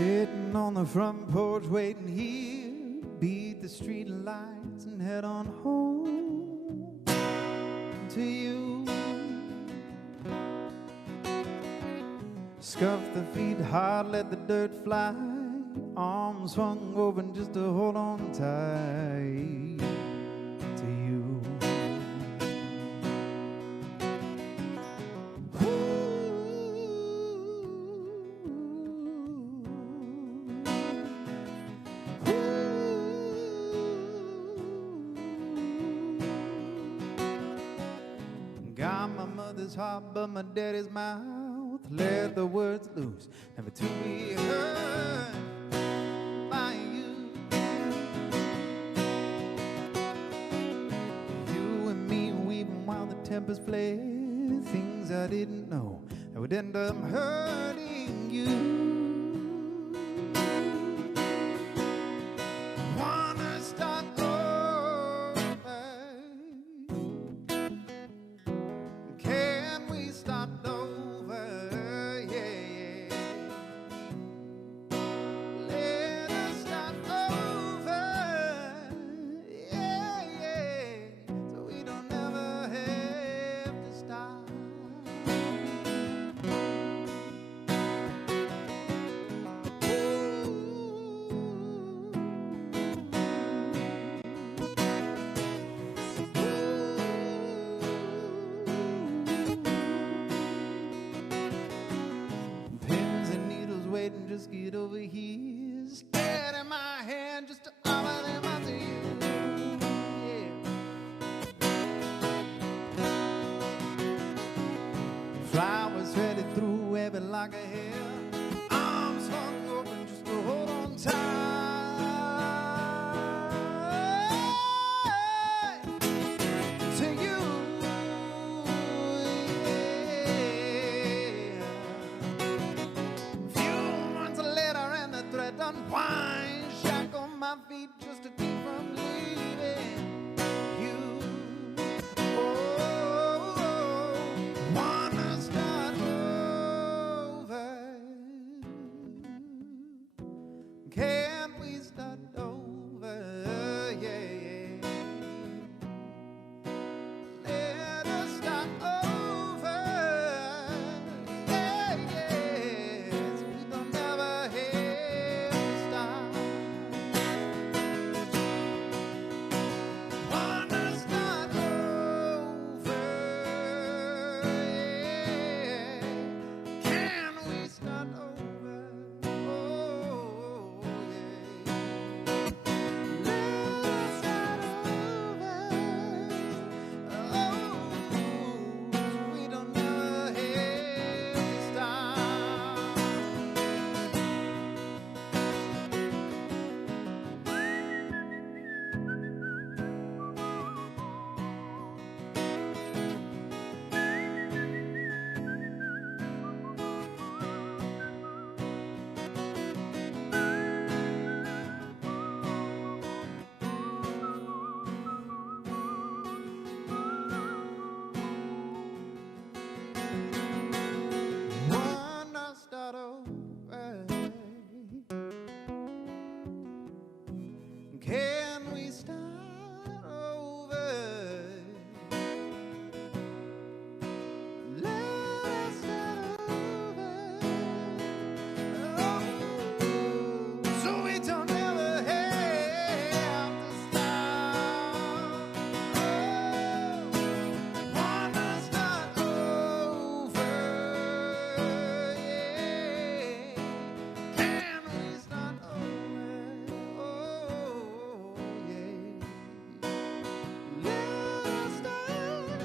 Sitting on the front porch waiting here, beat the street lights and head on home to you. Scuff the feet hard, let the dirt fly, arms swung open just to hold on tight to you. Got my mother's heart but my daddy's mouth, let the words loose, never to be heard by you. You and me weaving while the tempers flare, things I didn't know that would end up hurting you. Wanna start over? Can we start over? Yeah, yeah. Let us start over. Yeah, yeah. So we don't ever have to stop. Pins and needles waiting, just get over here. Scared in my hand just to offer them up to you. Yeah. Flowers threaded through heavy like a hair, arms hung open just to hold on tight to you. Yeah. Few months later and the thread unwinds, shackle my feet just to keep from leaving you. Oh, wanna start over? Can we start over? Yeah, yeah. Let us start over. Yeah, yeah. So we don't ever have to stop. Wanna start over? Yeah. Can we start over? Oh, yeah. Let's start over. Oh, so we don't ever have to stop. Wanna start over? Can we start over? Let's start over. Oh, so we don't ever have to stop. Oh, wanna start over? Yeah. Can we start over? Oh, yeah. Let's start over.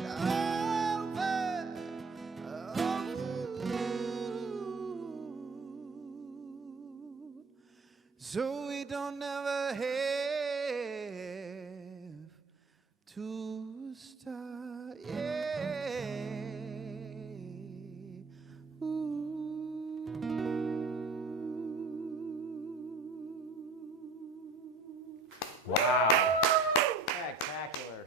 So we don't ever have to start. Yeah. Wow. Spectacular.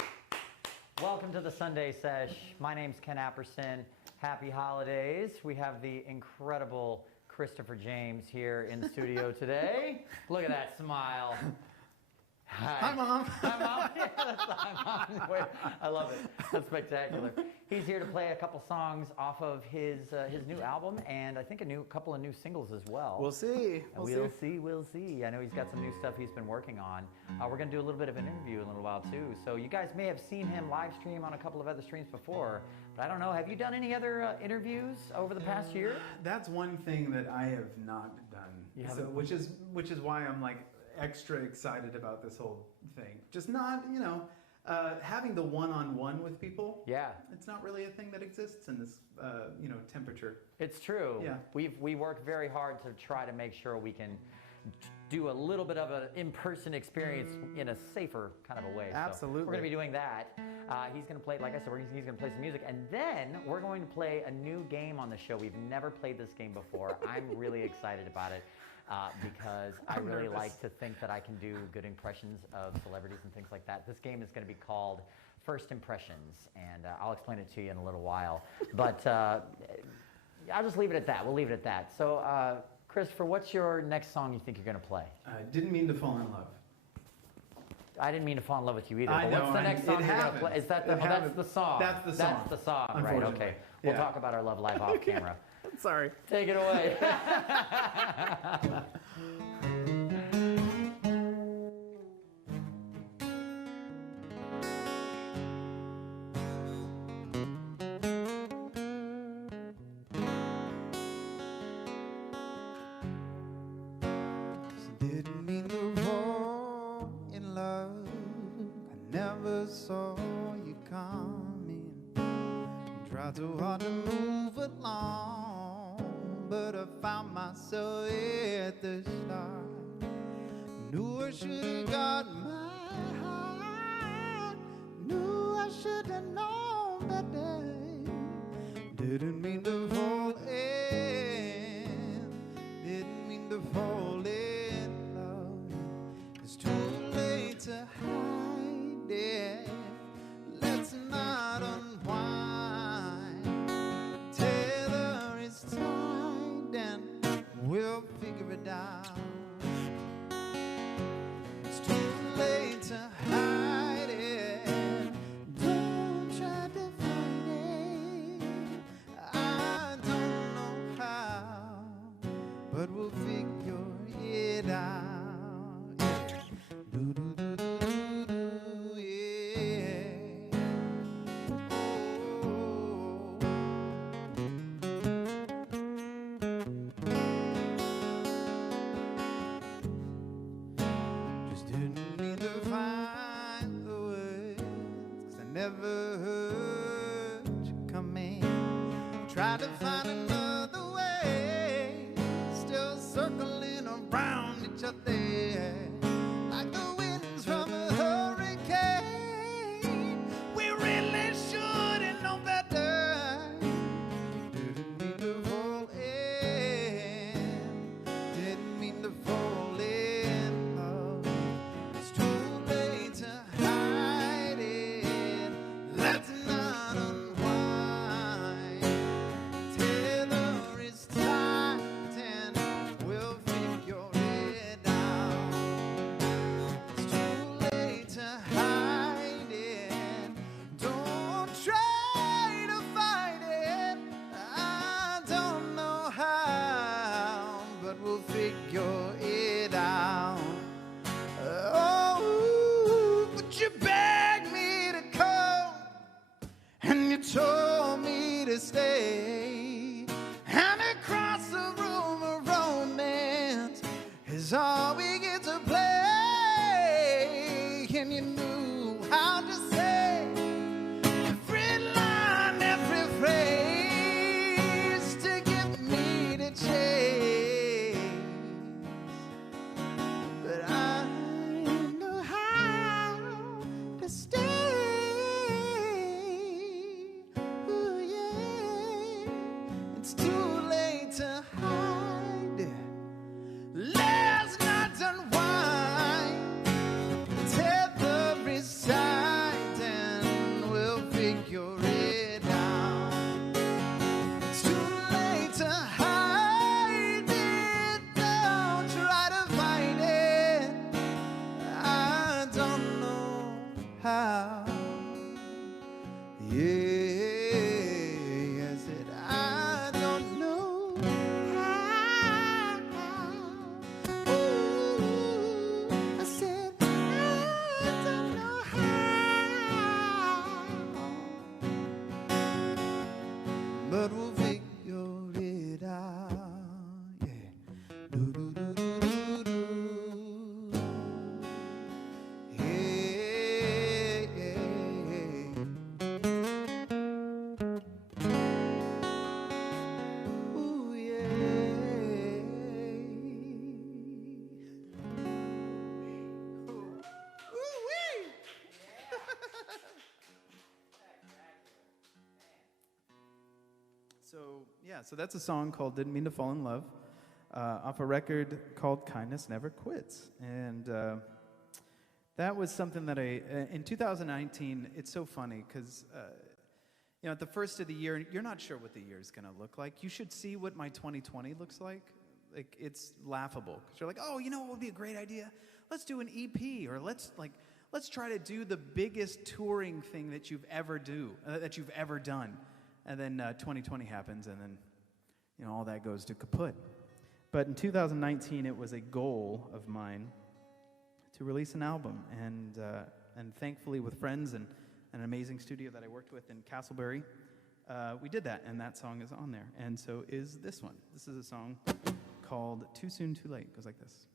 Welcome to the Sunday Sesh. My name's Ken Apperson. Happy holidays. We have the incredible Kristopher James here in the studio today. Look at that smile. Hi, Mom. Hi, Mom. Yeah, that's hi, Mom. Wait, I love it. That's spectacular. He's here to play a couple songs off of his new album, and I think a couple of new singles as well. We'll see. We'll see. I know he's got some new stuff he's been working on. We're going to do a little bit of an interview in a little while, too. So you guys may have seen him live stream on a couple of other streams before, but I don't know. Have you done any other interviews over the past year? That's one thing that I have not done, so, which is why I'm like extra excited about this whole thing. Just not, having the one-on-one with people. Yeah. It's not really a thing that exists in this, temperature. It's true. Yeah. We work very hard to try to make sure we can do a little bit of an in-person experience in a safer kind of a way. Absolutely. So we're going to be doing that. He's going to play, like I said, he's going to play some music, and then we're going to play a new game on the show. We've never played this game before. I'm really excited about it. Because I really like to think that I can do good impressions of celebrities and things like that. This game is going to be called First Impressions, and I'll explain it to you in a little while. But I'll just leave it at that. We'll leave it at that. So, Kristopher, what's your next song you think you're going to play? I didn't mean to fall in love. I didn't mean to fall in love with you either. I know. What's the next song you're going to play? Is that that's the song? That's the song. That's the song, right? Okay. We'll talk about our love life off camera. Sorry. Take it away. Didn't mean to fall in love. I never saw you coming. Tried too hard to move along, but I found myself at the start. Knew I should have got my heart. Knew I should have known better. Didn't mean to fall in. Didn't mean to fall in love. It's too late to hide it. Let's not unwind. Taylor is tied and we'll figure it out. It's too late to hide it. Don't try to fight it. I don't know how, but we'll figure it out. Do, do, do, do, do, yeah. Just didn't mean to find the words, 'cause I never heard you coming. Tried to find another way, still circling around each other like the winds from a hurricane. We really should have known better. Didn't mean to fall in. Didn't mean to fall in love. It's too late to hide it. Let's not unwind. Taylor is tight and we'll figure it out. It's too late to hide it. Don't try to fight it. I don't know how, but we'll figure it out. Oh, but you begged me to come, and you told me to stay. And across the room of romance is all we get to play. And you knew how to say every line, every phrase to get me to change. But I know how to stay. Ooh, yeah. Yeah, I said, I don't know how. Ooh, I said, I don't know how. But we'll figure it out. Yeah. Do-do-do-do-do-do. Yeah, yeah, yeah. Ooh, yeah. Ooh-wee. So that's a song called Didn't Mean to Fall in Love, off a record called Kindness Never Quits. And that was something that in 2019, it's so funny because, at the first of the year, you're not sure what the year is going to look like. You should see what my 2020 looks like. Like, it's laughable. Because you're like, oh, you know what would be a great idea? Let's do an EP, or let's try to do the biggest touring thing that you've ever done. And then 2020 happens, and then all that goes to kaput. But in 2019, it was a goal of mine to release an album, and thankfully with friends and an amazing studio that I worked with in Castleberry, we did that, and that song is on there. And so is this one. This is a song called Too Soon, Too Late. It goes like this.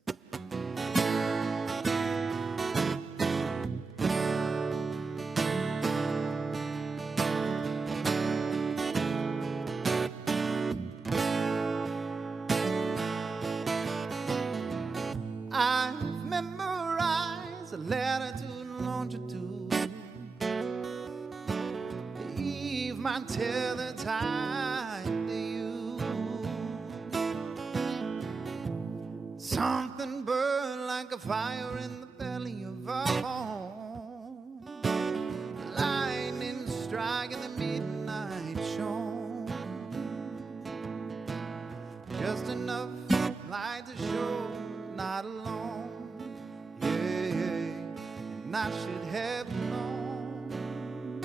I've memorized a letter to longitude. Eve might tell the time to you. Something burned like a fire in the belly of our home. Lightning striking the midnight shone. Just enough light to show not alone, yeah, and I should have known,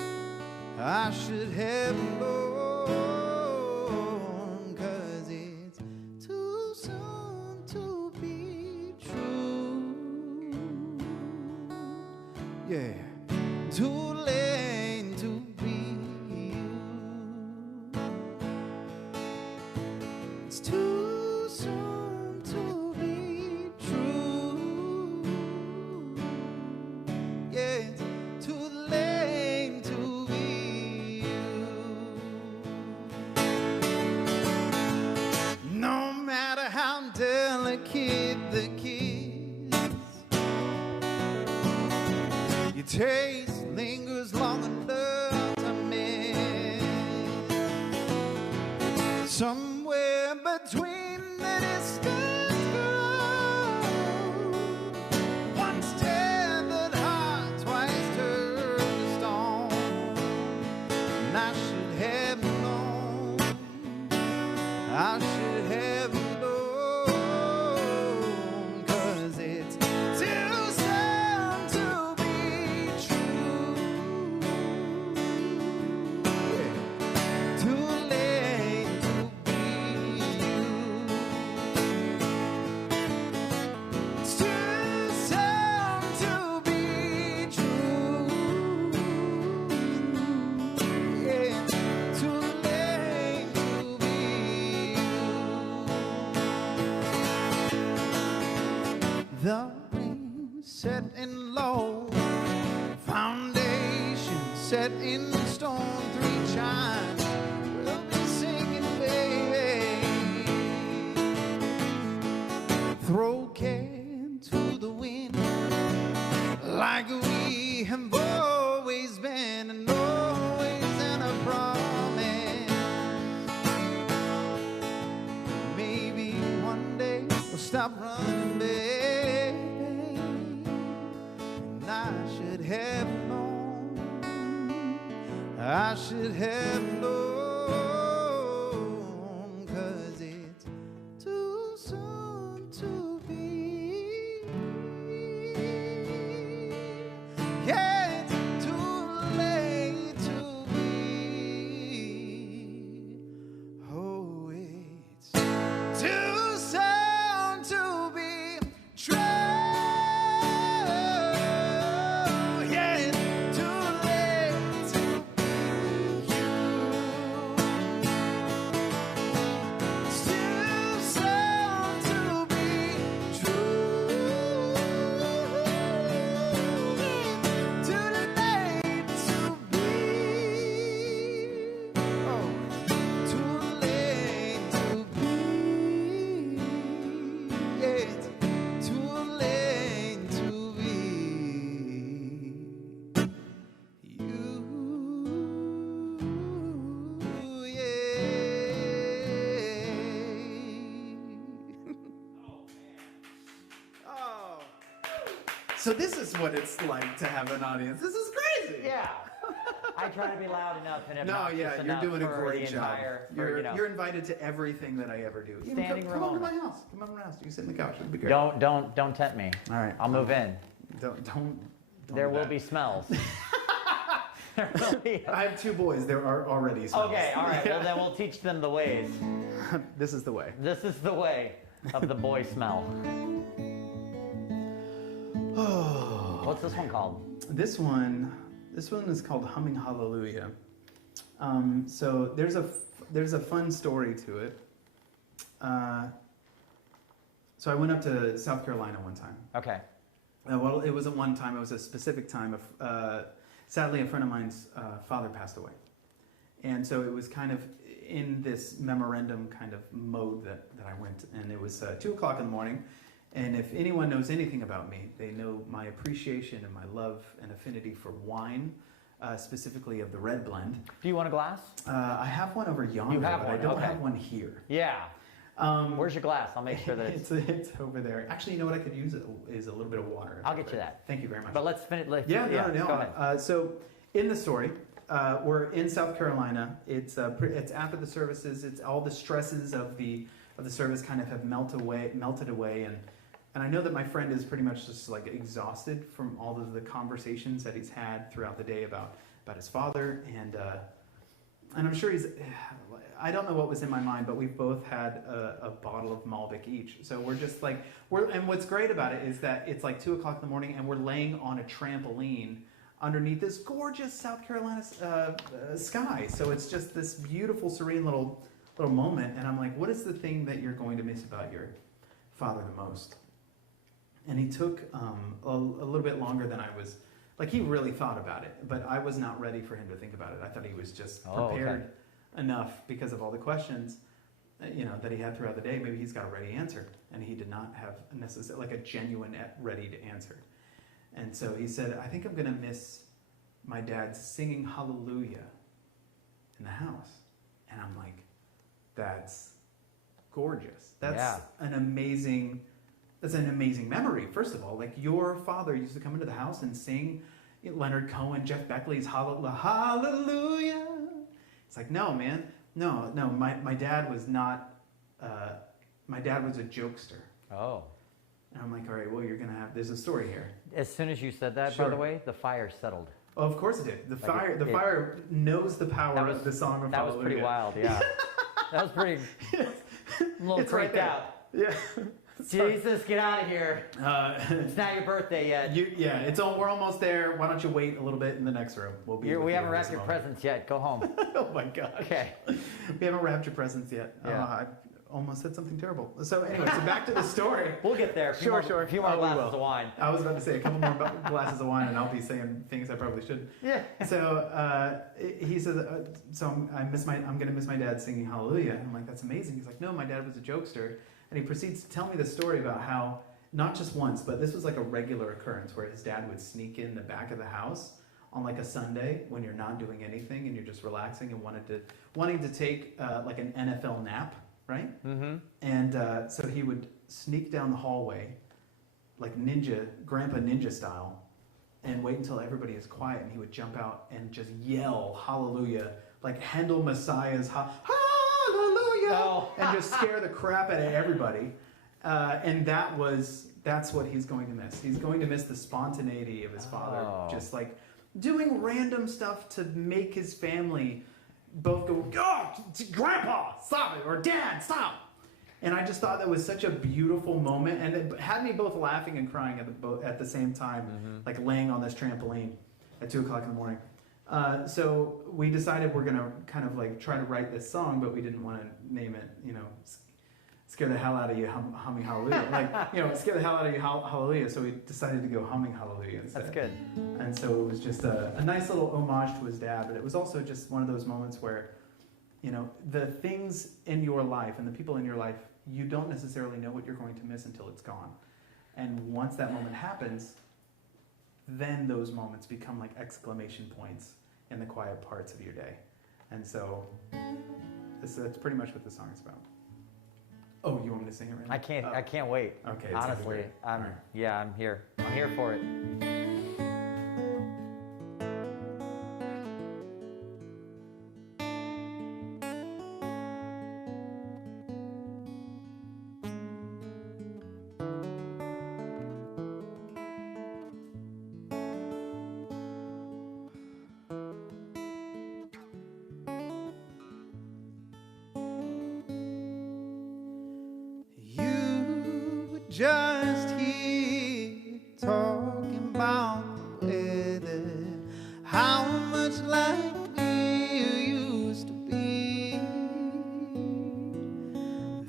I should have known, 'cause it's too soon to be true, yeah, too late to be you, it's too soon to delicate the kiss, your taste lingers long enough to miss. Somewhere between the distance grows, once tethered heart, twice turned to stone. And I should have known, I should have known. The rain set in low, foundation set in stone, 3 chimes we'll be singing, baby. Throw care to the wind, like we have always been and always in a promise. Maybe one day we'll stop running, baby. I should have known, I should have known, 'cause it's too soon to be, yeah, it's too So this is what it's like to have an audience. This is crazy. Yeah. I try to be loud enough and No, obnoxious yeah, you're enough doing a for great the job. entire, You're invited to everything that I ever do. Even Standing come room over to only. my house. Come over to my house. You can sit on the couch. It'll be great. Don't tempt me. All right. I'll move in. Don't There do will that. be smells. There will be. I have 2 boys. There are already smells. Okay, all right. Well, then we'll teach them the ways. This is the way. This is the way of the boy smell. Oh. What's this one called? This one is called Humming Hallelujah. So there's a fun story to it. So I went up to South Carolina one time. Okay. Well, it wasn't one time. It was a specific time. Sadly, a friend of mine's father passed away. And so it was kind of in this memorandum kind of mode that I went. And it was 2 o'clock in the morning. And if anyone knows anything about me, they know my appreciation and my love and affinity for wine, specifically of the red blend. Do you want a glass? I have one over yonder, You have but one, I don't okay. have one here. Yeah. Where's your glass? I'll make sure that it's... It's over there. Actually, you know what I could use is a little bit of water. I'll get you that. Thank you very much. But let's finish. Yeah, Go ahead. So in the story, we're in South Carolina. It's after the services. It's all the stresses of the service kind of have melted away, and I know that my friend is pretty much just like exhausted from all of the conversations that he's had throughout the day about his father, and I'm sure I don't know what was in my mind, but we've both had a bottle of Malbec each. So we're just like, and what's great about it is that it's like 2 o'clock in the morning and we're laying on a trampoline underneath this gorgeous South Carolina sky. So it's just this beautiful, serene little moment. And I'm like, what is the thing that you're going to miss about your father the most? And he took a little bit longer than I was, like he really thought about it, but I was not ready for him to think about it. I thought he was just prepared enough because of all the questions that he had throughout the day. Maybe he's got a ready answer, and he did not have necessarily like a genuine ready to answer. And so he said, I think I'm going to miss my dad singing hallelujah in the house. And I'm like, that's gorgeous. That's an amazing memory. First of all, like your father used to come into the house and sing Leonard Cohen, Jeff Beckley's hallelujah. It's like, no, man, no. My dad was not. My dad was a jokester. Oh. And I'm like, all right, well, there's a story here. As soon as you said that, by the way, the fire settled. Oh, of course it did. The fire knows the power of the song of hallelujah. That was pretty wild, yeah. That was pretty. A little freaked out. Yeah. Jesus, get out of here. It's not your birthday yet. We're almost there. Why don't you wait a little bit in the next room? We'll be. We haven't wrapped your presents yet. Go home. Oh my God. Okay. We haven't wrapped your presents yet. Yeah. I almost said something terrible. So anyway, back to the story. We'll get there. Sure. A few more glasses of wine. I was about to say a couple more glasses of wine, and I'll be saying things I probably shouldn't. Yeah. So he says, I'm going to miss my dad singing hallelujah. And I'm like, that's amazing. He's like, no, my dad was a jokester. And he proceeds to tell me the story about how, not just once, but this was like a regular occurrence where his dad would sneak in the back of the house on like a Sunday when you're not doing anything and you're just relaxing and wanting to take like an NFL nap, right? Mm-hmm. And so he would sneak down the hallway, like Grandpa Ninja style, and wait until everybody is quiet, and he would jump out and just yell hallelujah, like Handel Messiah's hallelujah, and just scare the crap out of everybody. And that's what he's going to miss. He's going to miss the spontaneity of his father, just like doing random stuff to make his family both go, oh, Grandpa, stop it, or Dad, stop. And I just thought that was such a beautiful moment, and it had me both laughing and crying at the same time, like laying on this trampoline at 2 o'clock in the morning. So we decided we're gonna kind of like try to write this song, but we didn't want to name it, scare the hell out of you, humming hallelujah. Scare the hell out of you, hallelujah. So we decided to go humming hallelujah instead. That's good. And so it was just a nice little homage to his dad, but it was also just one of those moments where, the things in your life and the people in your life, you don't necessarily know what you're going to miss until it's gone. And once that moment happens, then those moments become like exclamation points in the quiet parts of your day. And so that's pretty much what the song is about. Oh, you want me to sing it right now? I can't wait. Okay. Honestly, I'm here. I'm here for it. Just here talking about the weather, how much like me you used to be.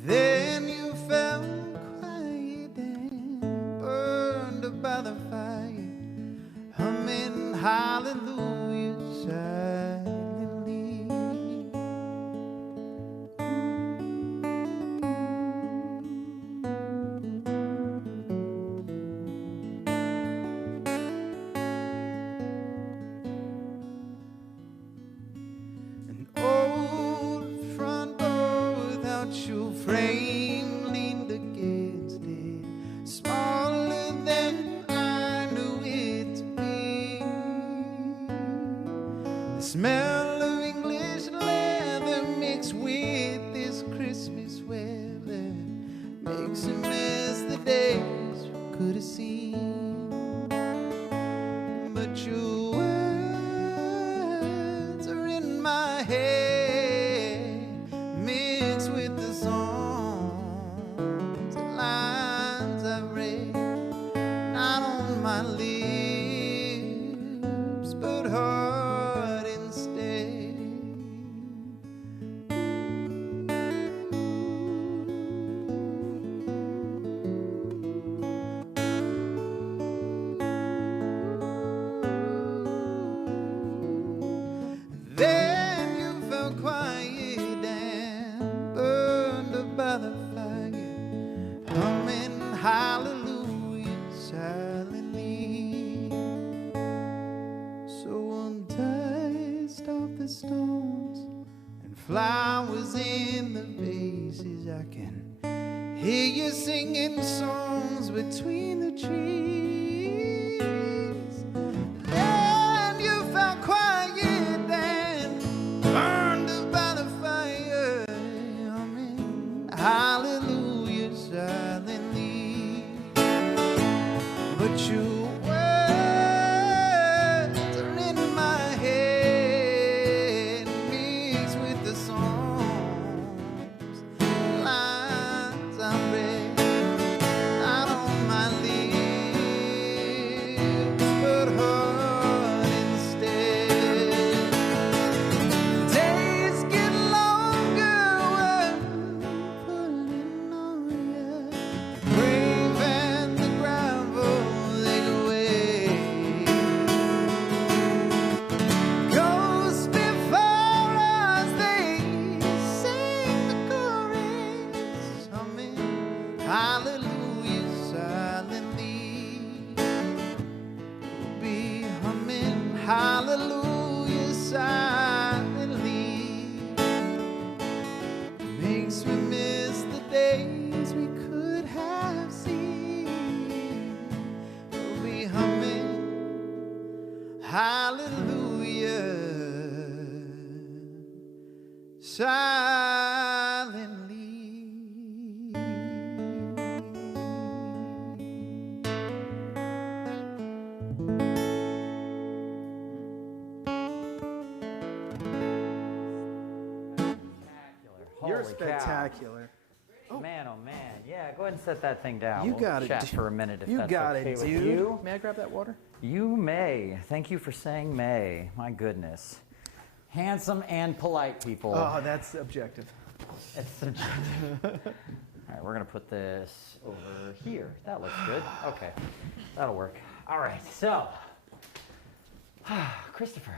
Then you felt quiet and burned up by the fire, humming hallelujah silently. Frame leaned against it, smaller than I knew it to be. The smell of English leather mixed with this Christmas weather makes me miss the days we could have seen. But your words are in my head, mixed with the song. My lips, but heart instead. Then you felt quiet and burned up by the fire, humming hallelujah silently. So dust off the stones and flowers in the vases, I can hear you singing songs between the trees. And you felt quiet and burned up by the fire, humming hallelujah silently. But you hallelujah silently makes me miss the days we could have seen. We'll be humming hallelujah silently. You're spectacular. Oh. Man, oh man. Yeah, go ahead and set that thing down. You got it. it. Chat for a minute if you that's got okay it, with dude. you. May I grab that water? You may. Thank you for saying may. My goodness. Handsome and polite people. Oh, that's objective. It's subjective. All right, we're going to put this over here. That looks good. Okay, that'll work. All right, so, Kristopher.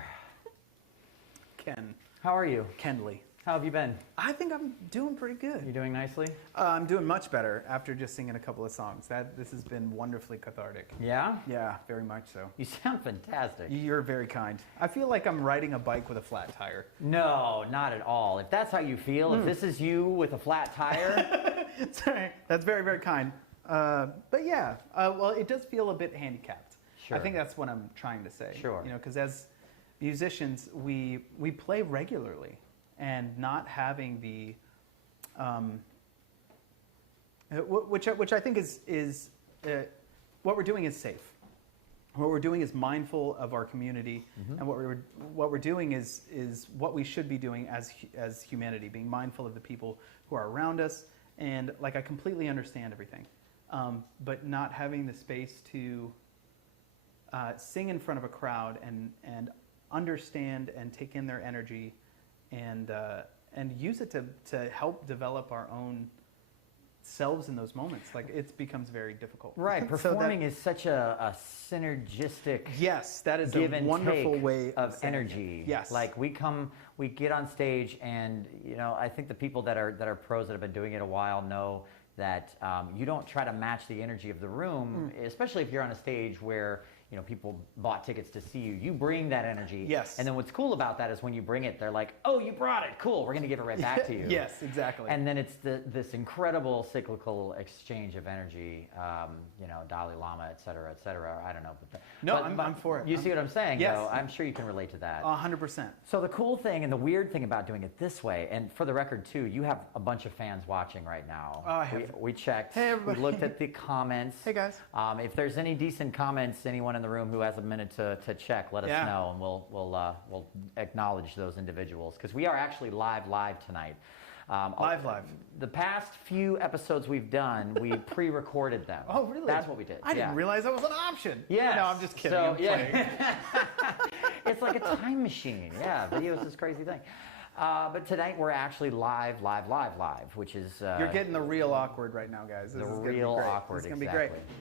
Ken. How are you? Kenley. How have you been? I think I'm doing pretty good. You doing nicely? I'm doing much better after just singing a couple of songs. This has been wonderfully cathartic. Yeah? Yeah, very much so. You sound fantastic. You're very kind. I feel like I'm riding a bike with a flat tire. No, not at all. If that's how you feel, if this is you with a flat tire, Sorry, that's very, very kind. But yeah, well, it does feel a bit handicapped. Sure. I think that's what I'm trying to say. Sure. You know, because as musicians, we play regularly, and not having the, which I think is what we're doing is safe. What we're doing is mindful of our community, and what we're doing is what we should be doing as humanity, being mindful of the people who are around us. And like, I completely understand everything, but not having the space to sing in front of a crowd and understand and take in their energy, and use it to help develop our own selves in those moments, like, it becomes very difficult. Right, performing is such a synergistic. Yes, that is give a and wonderful take way of saying it. energy. Yes, like we get on stage, and I think the people that are pros that have been doing it a while know that you don't try to match the energy of the room, especially if you're on a stage where people bought tickets to see you. You bring that energy. Yes. And then what's cool about that is when you bring it, they're like, "Oh, you brought it. Cool. We're going to give it right back to you." Yes, exactly. And then it's this incredible cyclical exchange of energy. Dalai Lama, et cetera, et cetera. I don't know. I'm for it. You see what I'm saying? Yes. Though? I'm sure you can relate to that. 100%. So the cool thing and the weird thing about doing it this way, and for the record too, you have a bunch of fans watching right now. Oh, I have. We checked. Hey, everybody. We looked at the comments. Hey, guys. If there's any decent comments, anyone in the room who has a minute to check, let us know, and we'll acknowledge those individuals, because we are actually live tonight. Live. The past few episodes we've done, we pre-recorded them. Oh, really? That's what we did. I didn't realize that was an option. Yeah. No, I'm just kidding. So, I'm playing. It's like a time machine. Yeah, video is this crazy thing. But tonight we're actually live, which is... You're getting the real awkward right now, guys. This the is gonna real be great. awkward, This is going to exactly. be great.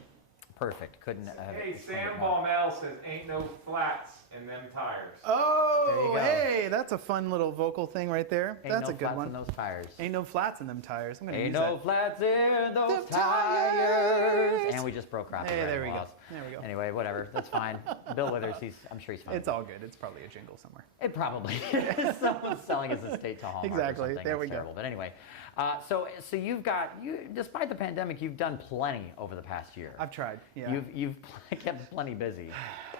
Perfect. Couldn't have... Hey, Sam Baumel says, ain't no flats in them tires. Oh, There you go. hey, that's a fun little vocal thing right there. Ain't That's no a good flats one. in those tires. Ain't no flats in them tires. I'm going to Ain't use no that. flats in those Them tires. tires. And we just broke copyright Hey, there we go. laws. There we go. Anyway, whatever. That's fine. Bill Withers, I'm sure he's fine. It's all good. It's probably a jingle somewhere. It probably is. Someone's selling his estate to Hallmark. Exactly. Or something. There That's we go. terrible. But anyway, so despite the pandemic, you've done plenty over the past year. I've tried. Yeah. You've kept plenty busy,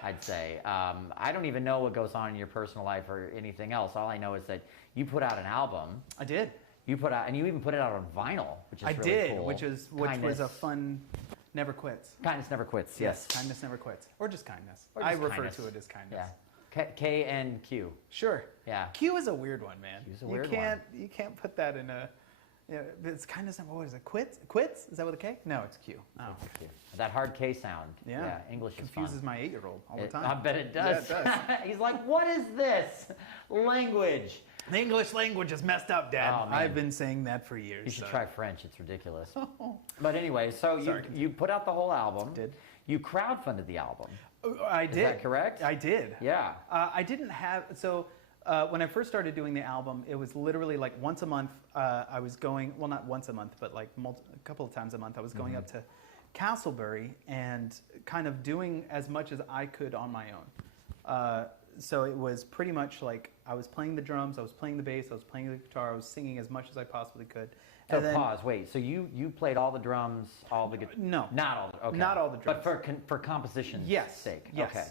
I'd say. I don't even know what goes on in your personal life or anything else. All I know is that you put out an album. I did. You even put it out on vinyl, which is I really did, cool. which was a fun. Never quits. Kindness never quits. Yes. Kindness never quits, or just kindness. Or I just refer kindness. to it as kindness. Yeah. K and Q. Sure. Yeah. Q is a weird one, man. Q's a weird You can't put that in a. It's kindness. What is it? Quits? Quits? Is that with a K? No, it's Q. Oh. Q. That hard K sound. Yeah. English is Confuses fun. my 8-year-old all the time. I bet it does. Yeah, it does. He's like, what is this language? The English language is messed up, Dad. Oh, man. I've been saying that for years. You should so. try French. It's ridiculous. But anyway, so Sorry. you put out the whole album. Did. You crowdfunded the album. I did. Is that correct? I did. Yeah. I didn't have when I first started doing the album, it was literally like once a month. I was going, well, not once a month, but like a couple of times a month. I was going up to Castleberry and kind of doing as much as I could on my own. So it was pretty much like I was playing the drums, I was playing the bass, I was playing the guitar, I was singing as much as I possibly could. So And then- pause. Wait. So you played all the drums, all the guitar? No. Not all. Okay. Not all the drums. But for composition's sake. Yes. Okay.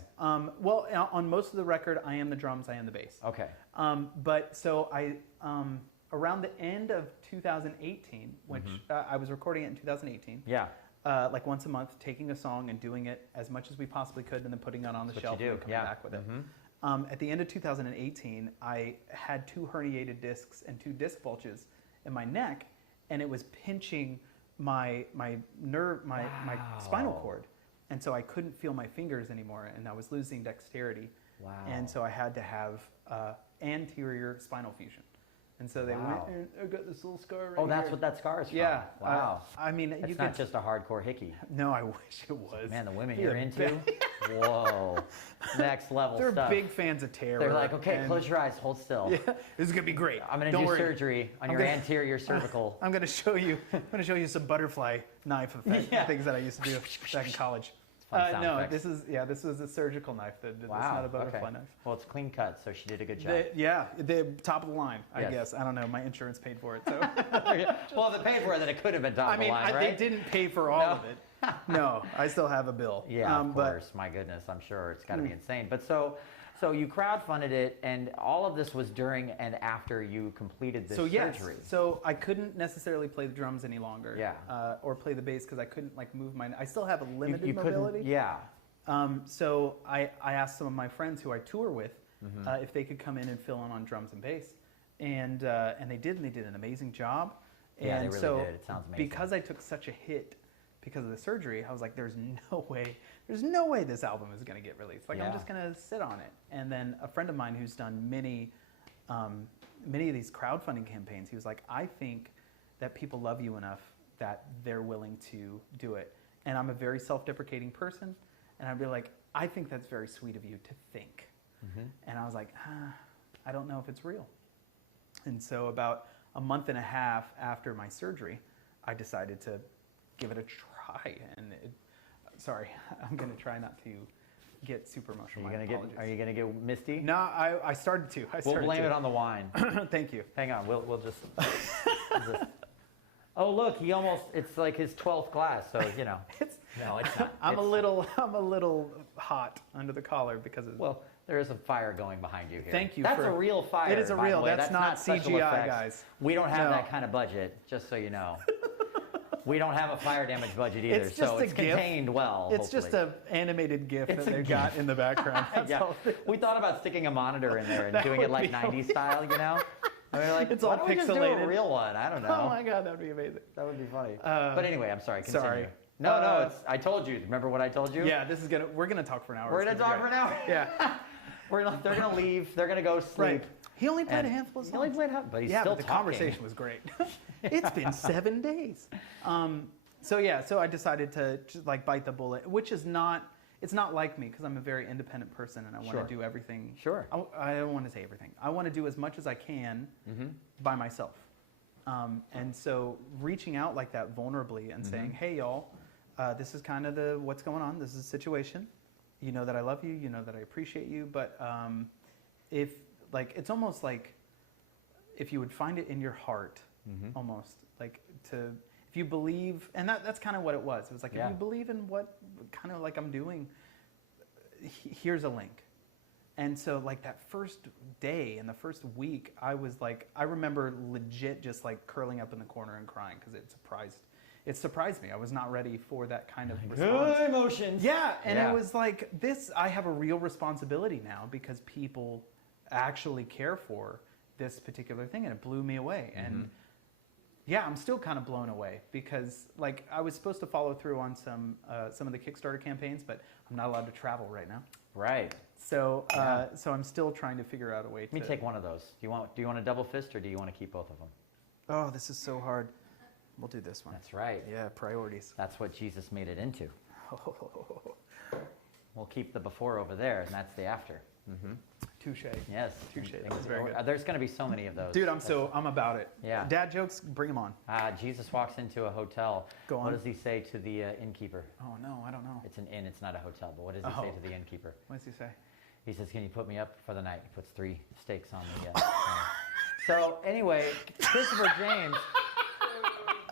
Well, on most of the record, I am the drums, I am the bass. Okay. But so I, around the end of 2018, which I was recording it in 2018. Yeah. Like once a month, taking a song and doing it as much as we possibly could, and then putting it on the That's shelf what you and do. then coming Yeah. back with it. At the end of 2018, I had 2 herniated discs and 2 disc bulges in my neck, and it was pinching my nerve, my spinal cord, and so I couldn't feel my fingers anymore, and I was losing dexterity. Wow. And so I had to have anterior spinal fusion. And so they Wow. went, and I got this little scar right Oh, that's here. what that scar is from. Yeah. Wow. I mean, It's you not could just a hardcore hickey. No, I wish it was. Man, the women Be you're the into. Whoa. Next level They're stuff. big fans of terror. They're like, okay, and- close your eyes, hold still. Yeah, this is gonna be great. I'm gonna Don't do worry. surgery on I'm your gonna- anterior cervical. I'm gonna show you. I'm gonna show you some butterfly knife effect, Yeah. things that I used to do back in college. Fun sound No, effects. this was a surgical knife. It's Wow. not a butterfly Okay. knife. Well, it's clean cut, so she did a good job. The top of the line, I Yes. guess. I don't know. My insurance paid for it, so. Well, if it paid for it, then it could have been top I of the mean, line, right? they didn't pay for all of it. No, I still have a bill. Yeah, of but- course. My goodness, I'm sure it's got to be insane. But so you crowdfunded it, and all of this was during and after you completed this surgery. So I couldn't necessarily play the drums any longer. Yeah. Or play the bass because I couldn't like move my. I still have a limited you mobility. couldn't. Yeah. So I asked some of my friends who I tour with Mm-hmm. if they could come in and fill in on drums and bass, and they did, and they did an amazing job. Yeah, they And really so did. It sounds amazing. because I took such a hit because of the surgery, I was like, there's no way this album is going to get released. Like, Yeah. I'm just going to sit on it. And then a friend of mine who's done many of these crowdfunding campaigns, he was like, I think that people love you enough that they're willing to do it. And I'm a very self-deprecating person. And I'd be like, I think that's very sweet of you to think. And I was like, I don't know if it's real. And so about a month and a half after my surgery, I decided to give it a try. And sorry, I'm going to try not to get super emotional. Are you gonna get misty? No, I started to. We'll blame it on the wine. Thank you. Hang on, we'll just. Oh look, it's like his 12th glass, so you know. No, it's not. I'm a little hot under the collar because of. Well, there is a fire going behind you here. Thank you That's for- a real fire. It is a by the real. way. That's not special CGI, effects. guys. We don't have No. that kind of budget, just so you know. We don't have a fire damage budget either, It's just so a it's GIF. contained well. It's just hopefully. an animated GIF It's that a they've got GIF. in the background. That's Yeah. all. We thought about sticking a monitor in there and That doing it would like be 90s style, you know? I mean, like, It's why all don't we just do a pixelated. real one? I don't know. Oh my God, that would be amazing. That would be funny. But anyway, I'm sorry. Continue. Sorry. No, I told you. Remember what I told you? Yeah, we're gonna talk for an hour. We're It's gonna talk for great. an hour. Yeah. They're gonna leave. They're gonna go sleep. Right. He only played And a handful of songs. He only played half, but he's yeah, still but the talking. conversation was great. It's been 7 days. So I decided to just like bite the bullet, which is not. It's not like me because I'm a very independent person and I want Sure. to do everything. Sure. I don't want to say everything. I want to do as much as I can by myself. And so reaching out like that vulnerably and saying, "Hey, y'all, this is kind of what's going on. This is a situation. You know that I love you. You know that I appreciate you. But if like it's almost like if you would find it in your heart, almost like to." If you believe, and that's kind of what it was. It was like, Yeah. if you believe in what kind of like I'm doing, here's a link. And so like that first day and the first week, I was like, I remember legit just like curling up in the corner and crying because it surprised me. I was not ready for that kind of response. Good emotions. Yeah, and Yeah. it was like I have a real responsibility now because people actually care for this particular thing, and it blew me away. And yeah, I'm still kind of blown away because like I was supposed to follow through on some of the Kickstarter campaigns, but I'm not allowed to travel right now. Right. So so I'm still trying to figure out a way Let me take one of those. Do you want a double fist or do you want to keep both of them? Oh, this is so hard. We'll do this one. That's right. Yeah, priorities. That's what Jesus made it into. We'll keep the before over there, and that's the after. Touche. Yes. Touche. That was very good. There's going to be so many of those. Dude, I'm about it. Yeah. Dad jokes, bring them on. Jesus walks into a hotel. Go on. What does he say to the innkeeper? Oh no, I don't know. It's an inn. It's not a hotel. But what does he say to the innkeeper? What does he say? He says, "Can you put me up for the night?" He puts 3 stakes on the. So anyway, Kristopher James.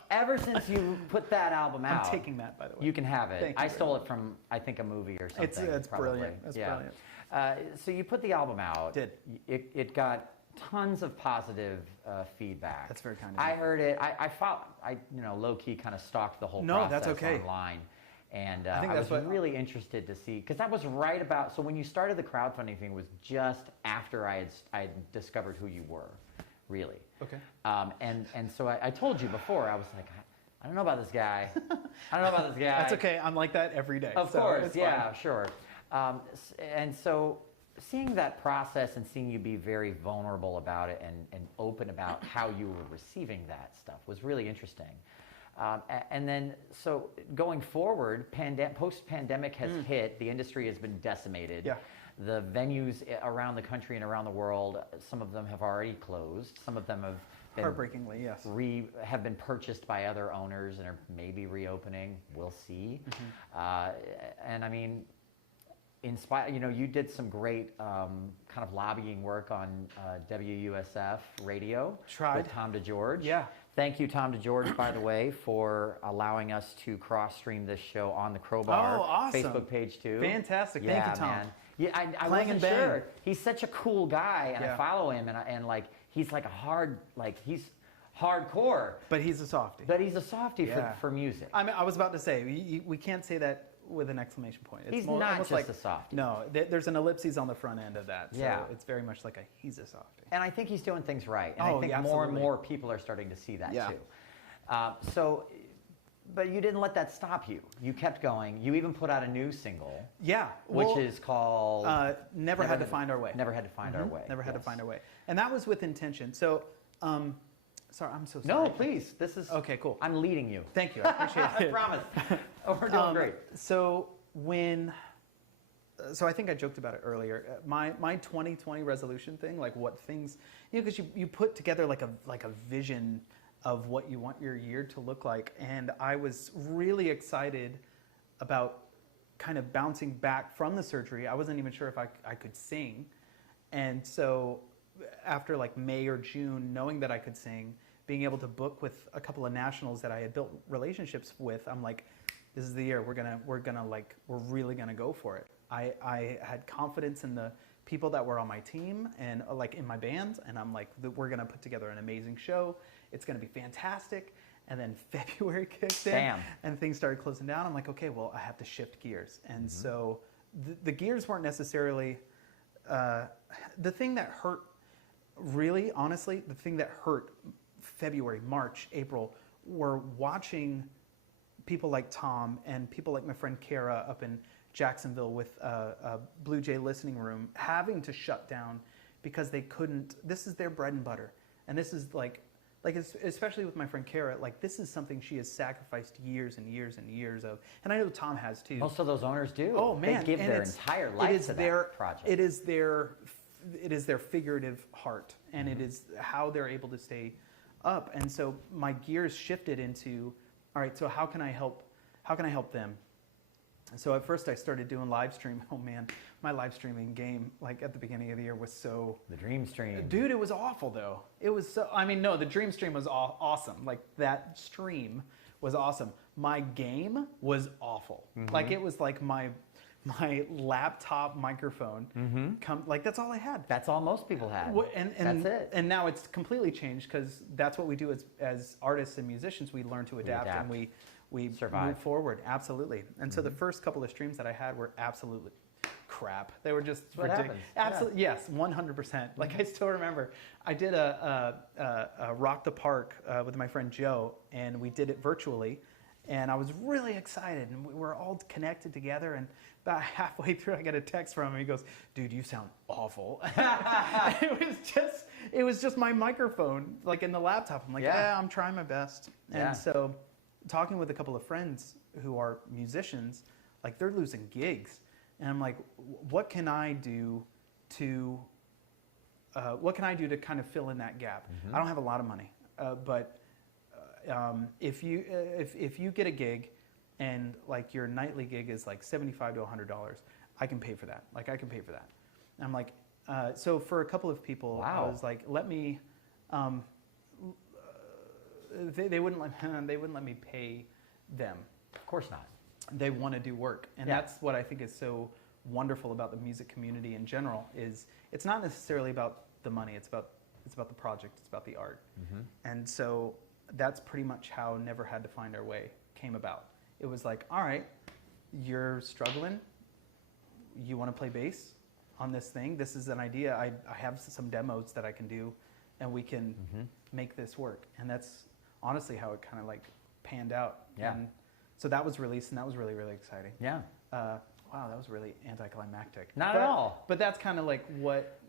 Ever since you put that album out, I'm taking that, by the way. you can have it. Thank you I very stole it from, I think, a movie or something. It's probably. brilliant. That's yeah. brilliant. So you put the album out. Did. It got tons of positive feedback. That's very kind of I you. heard it. I low key kind of stalked the whole No, process that's okay. online. And I think I that's was what- really interested to see, because that was right about, so when you started the crowdfunding thing was just after I had discovered who you were, really. Okay. And so I told you before, I was like, I don't know about this guy. I don't know about this guy. That's okay. I'm like that every day. Of so course, it's yeah, fine. sure. And so seeing that process and seeing you be very vulnerable about it and open about how you were receiving that stuff was really interesting. And then, so going forward, post-pandemic has hit, the industry has been decimated. Yeah. The venues around the country and around the world, some of them have already closed. Some of them have been Heartbreakingly, yes. have been purchased by other owners and are maybe reopening. We'll see. And I mean, you did some great kind of lobbying work on WUSF radio with Tom DeGeorge. Yeah. Thank you, Tom DeGeorge, by the way, for allowing us to cross-stream this show on the Crowbar awesome. Facebook page too. Fantastic. Yeah, Thank you, Tom. man. Yeah, I Playing wasn't and sure. bang. He's such a cool guy, and I follow him, and like he's like he's hardcore. But he's a softie. But he's a softie for music. I mean, I was about to say, we can't say that with an exclamation point. It's He's more, not almost just like, a softie. No, there's an ellipses on the front end of that. So Yeah. it's very much like he's a softie. And I think he's doing things right. And Oh, I think yeah, more and absolutely. more people are starting to see that Yeah. too. But you didn't let that stop you. You kept going. You even put out a new single. Yeah. Which is called Never Had to Find Our Way. Never Had to Find Our Way. Never Had to Find Our Way. And that was with intention. So, sorry, I'm so sorry. No, please. This is Okay, cool. I'm leading you. Thank you. I appreciate I it. promise. We're doing great. So I think I joked about it earlier. My 2020 resolution thing, like what things, because you put together like a vision of what you want your year to look like, and I was really excited about kind of bouncing back from the surgery. I wasn't even sure if I could sing, and so after like May or June, knowing that I could sing, being able to book with a couple of nationals that I had built relationships with, I'm like, this is the year we're really gonna go for it. I had confidence in the people that were on my team and like in my band, and I'm like, we're gonna put together an amazing show. It's gonna be fantastic. And then February kicked in, Bam. and things started closing down. I'm like, okay, well, I have to shift gears. And so the gears weren't necessarily the thing that hurt. Really, honestly, the thing that hurt February, March, April were watching people like Tom and people like my friend Kara up in Jacksonville with a Blue Jay listening room having to shut down because they couldn't. This is their bread and butter, and this is like especially with my friend Kara, like this is something she has sacrificed years and years and years of, and I know Tom has too. Most of those owners do. Oh man, they give and their entire life to that project. It is their figurative heart, and it is how they're able to stay up. And so my gears shifted into, all right, so how can I help them? And so at first I started doing live stream. Oh man, my live streaming game, like at the beginning of the year, was so... The Dream Stream. Dude, it was awful though. It was so, I mean, no, the Dream Stream was awesome. Like that stream was awesome. My game was awful. Like it was like my laptop microphone. Like that's all I had. That's all most people had. And that's it. And now it's completely changed because that's what we do as artists and musicians. We learn to adapt. And we survive. move forward. Absolutely. And so the first couple of streams that I had were absolutely crap. They were just what ridiculous. happens. Absolutely, yes, 100%. Like I still remember, I did a Rock the Park with my friend Joe, and we did it virtually. And I was really excited, and we were all connected together. And about halfway through, I got a text from him. He goes, "Dude, you sound awful." it was just my microphone, like in the laptop. I'm like, yeah, I'm trying my best. And so, talking with a couple of friends who are musicians, like they're losing gigs, and I'm like, what can I do to kind of fill in that gap? I don't have a lot of money, but if you get a gig and like your nightly gig is like $75 to $100, I can pay for that. Like I can pay for that. And I'm like, so for a couple of people, I was like, let me. They wouldn't let me pay them. Of course not. They want to do work, and that's what I think is so wonderful about the music community in general. Is it's not necessarily about the money. It's about the project. It's about the art. And so that's pretty much how Never Had to Find Our Way came about. It was like, all right, you're struggling. You want to play bass on this thing. This is an idea. I have some demos that I can do, and we can make this work. And that's honestly how it kind of like panned out. Yeah. And so that was released, and that was really, really exciting. Yeah. Wow, that was really anticlimactic. Not at all. But that's kind of like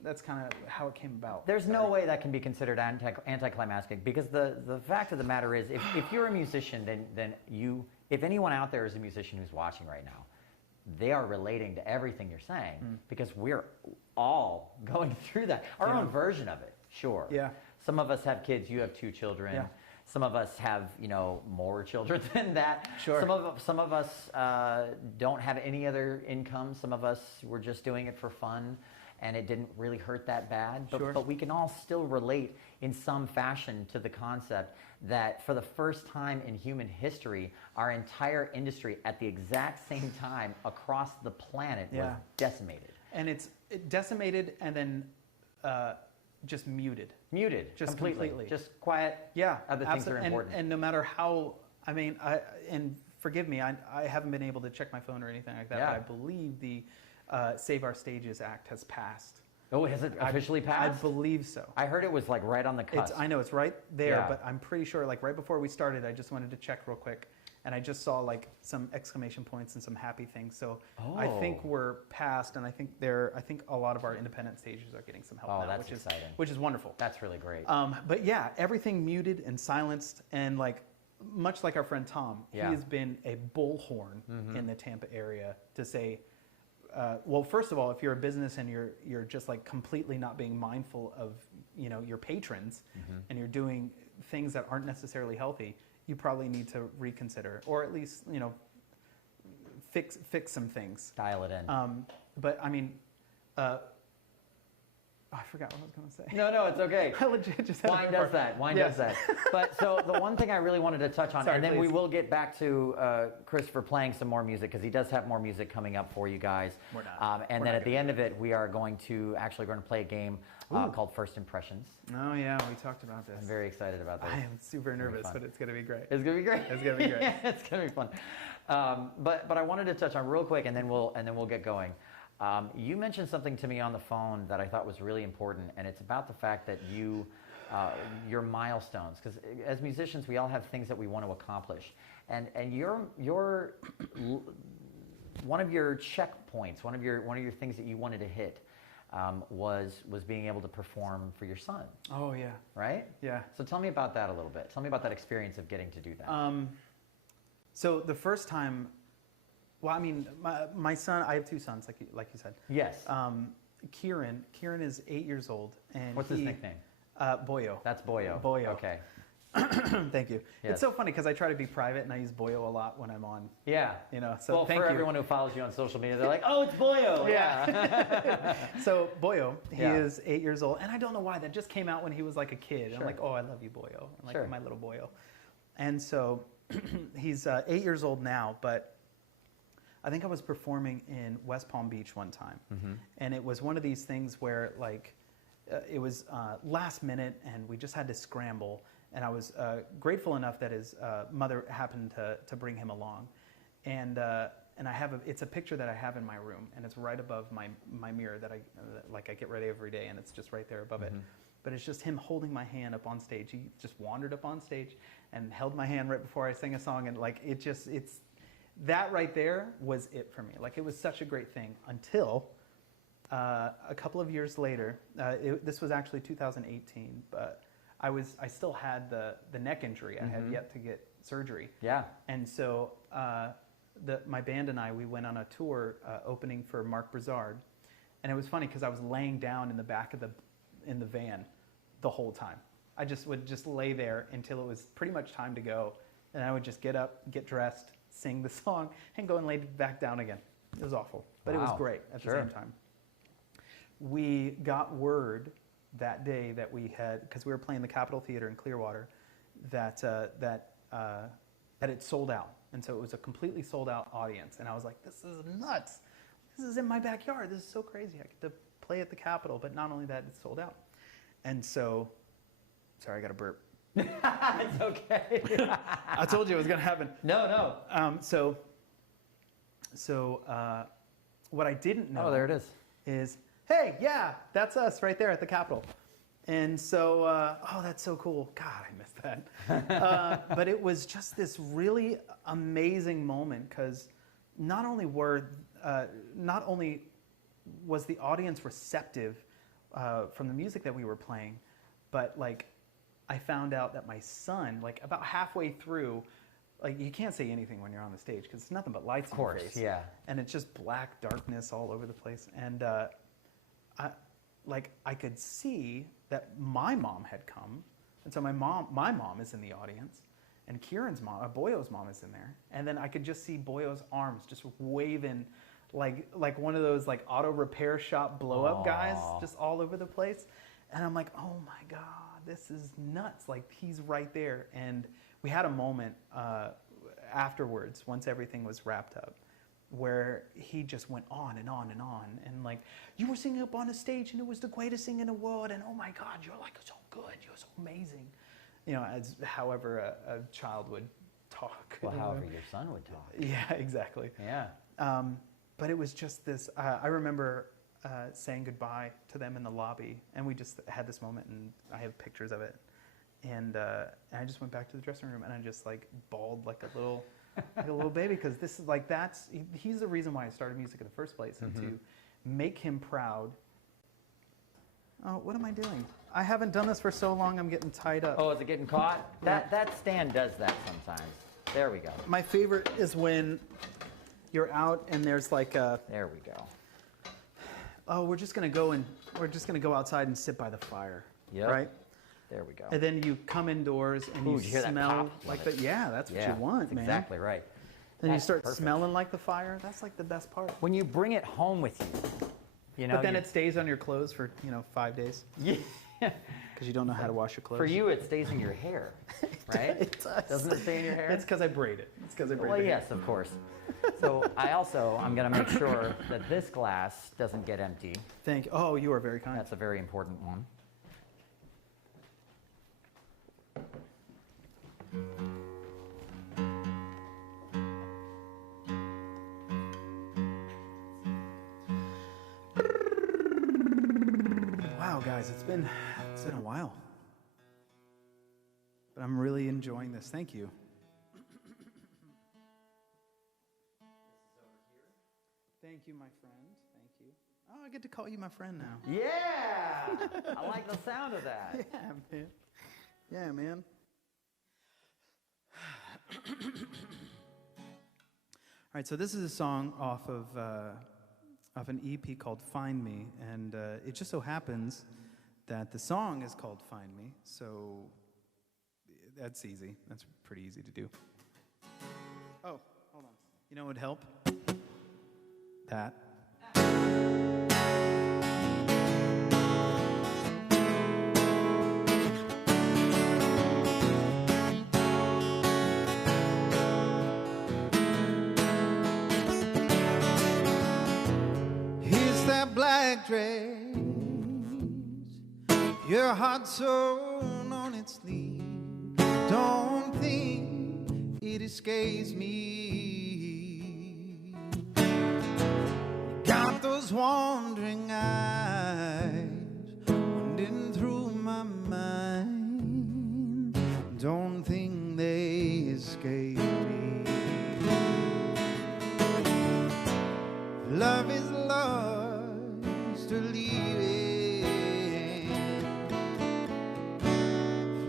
that's kind of how it came about. There's no way that can be considered anticlimactic, because the fact of the matter is, if you're a musician, then if anyone out there is a musician who's watching right now, they are relating to everything you're saying because we're all going through that. Our own version of it, sure. Yeah. Some of us have kids. You have 2 children. Yeah. Some of us have, more children than that. Sure. Some of us don't have any other income. Some of us were just doing it for fun, and it didn't really hurt that bad. But, Sure. but we can all still relate in some fashion to the concept that for the first time in human history, our entire industry at the exact same time across the planet was decimated. And it's decimated and then just muted. Muted, Just completely. Just quiet. Yeah, Other things that are important. And no matter how, and forgive me, I haven't been able to check my phone or anything like that, Yeah. but I believe the Save Our Stages Act has passed. Oh, has it officially passed? I believe so. I heard it was like right on the cusp. I know it's right there, Yeah. but I'm pretty sure like right before we started, I just wanted to check real quick, and I just saw like some exclamation points and some happy things. So I think we're past, and I think a lot of our independent stages are getting some help now, that's exciting. which is wonderful. That's really great. But yeah, everything muted and silenced, and like much like our friend Tom, he has been a bullhorn in the Tampa area to say, well, first of all, if you're a business and you're just like completely not being mindful of your patrons, and you're doing things that aren't necessarily healthy, you probably need to reconsider, or at least fix some things. Dial it in. But I mean, I forgot what I was going to say. No, it's okay. I legit just had Wine does that. Wine does that. But so the one thing I really wanted to touch on, Sorry, and then we please. will get back to Christopher playing some more music because he does have more music coming up for you guys. We're not. And We're then not at the end of it, we are going to play a game called First Impressions. Oh yeah, we talked about this. I'm very excited about this. I am super nervous, fun. but it's going to be great. It's gonna be great. It's gonna be great. Yeah, it's gonna be fun. But I wanted to touch on real quick, and then we'll get going. You mentioned something to me on the phone that I thought was really important, and it's about the fact that your milestones, because as musicians we all have things that we want to accomplish, and your one of your checkpoints, one of your things that you wanted to hit was being able to perform for your son. Oh yeah. Right? Yeah. So tell me about that a little bit. Tell me about that experience of getting to do that. So the first time. Well, I mean, my son. I have 2 sons, like you said. Yes. Kieran is 8 years old, and What's his nickname? Boyo. That's Boyo. Boyo. Okay. Thank you. Yes. It's so funny because I try to be private and I use Boyo a lot when I'm on. Yeah. So well, thank for you. everyone who follows you on social media, they're like, "Oh, it's Boyo." Yeah. So Boyo, he Yeah. is 8 years old, and I don't know why that just came out when he was like a kid. Sure. I'm like, oh, I love you, Boyo. I'm like, Sure. my little Boyo. And so he's 8 years old now, but I think I was performing in West Palm Beach one time, and it was one of these things where like it was last minute, and we just had to scramble. And I was grateful enough that his mother happened to bring him along, and I have it's a picture that I have in my room, and it's right above my mirror that I get ready every day, and it's just right there above it. But it's just him holding my hand up on stage. He just wandered up on stage and held my hand right before I sang a song, and like it's that right there was it for me. Like it was such a great thing until a couple of years later. This was actually 2018, but I still had the neck injury. I had yet to get surgery. Yeah. And so my band and we went on a tour opening for Mark Brizard, and it was funny because I was laying down in the back of the van the whole time. I would just lay there until it was pretty much time to go, and I would just get up, get dressed, sing the song, and go and lay back down again. It was awful, but it was great at the same time. We got word that day that we had, because we were playing the Capitol Theater in Clearwater, that it sold out. And so it was a completely sold out audience. And I was like, this is nuts. This is in my backyard. This is so crazy. I get to play at the Capitol, but not only that, it's sold out. And so, sorry, I got a burp. It's okay. I told you it was going to happen. No. So what I didn't know. Oh, there it is. Is, hey, yeah, that's us right there at the Capitol. And so, oh, that's so cool. God, I missed that. But it was just this really amazing moment because not only was the audience receptive from the music that we were playing, but like I found out that my son, like about halfway through, like you can't say anything when you're on the stage because it's nothing but lights Of course, in your face. yeah. And it's just black darkness all over the place. And I could see that my mom had come, and so my mom is in the audience, and Kieran's mom, Boyo's mom, is in there, and then I could just see Boyo's arms just waving, like one of those like auto repair shop blow up guys, just all over the place. And I'm like, oh my God, this is nuts! Like he's right there. And we had a moment afterwards, once everything was wrapped up, where he just went on and on and on, and like, you were singing up on a stage and it was the greatest thing in the world, and oh my God, you're like so good, you're so amazing, you know, as however a child would talk. Well, however your son would talk. Yeah, exactly. Yeah. But it was just this. I remember saying goodbye to them in the lobby, and we just had this moment, and I have pictures of it, and I just went back to the dressing room, and I just like bawled like a little. Like a little baby, because this is like he's the reason why I started music in the first place, and to make him proud. Oh, what am I doing? I haven't done this for so long. I'm getting tied up. Oh, is it getting caught? That stand does that sometimes. There we go. My favorite is when you're out and there's like a. There we go. Oh, we're just gonna go outside and sit by the fire. Yep. Right. There we go. And then you come indoors and Ooh, you did you hear that smell pop? like Love the. it. Yeah, that's what you want, that's man. Exactly right. Then you That's start perfect. smelling like the fire. That's like the best part. When you bring it home with you know. But then it stays on your clothes for 5 days. Yeah. Because you don't know how to wash your clothes. For you, it stays in your hair, right? It does. Doesn't it stay in your hair? It's because I braid it. It's because I braid Well, the hair. yes, of course. So I'm going to make sure that this glass doesn't get empty. Thank you. Oh, you are very kind. That's a very important one. Wow, guys, it's been a while. But I'm really enjoying this. Thank you. Thank you, my friend. Thank you. Oh, I get to call you my friend now. Yeah! I like the sound of that. Yeah, man. Yeah, man. All right, so this is a song off of an EP called Find Me, and it just so happens that the song is called Find Me, so that's easy. That's pretty easy to do. Oh, hold on. You know what would help? That. Here's that black dress, your heart sewn on its sleeve. Don't think it escapes me. Got those wandering eyes wandering through my mind. Don't think they escape me. Love is lost to leave it.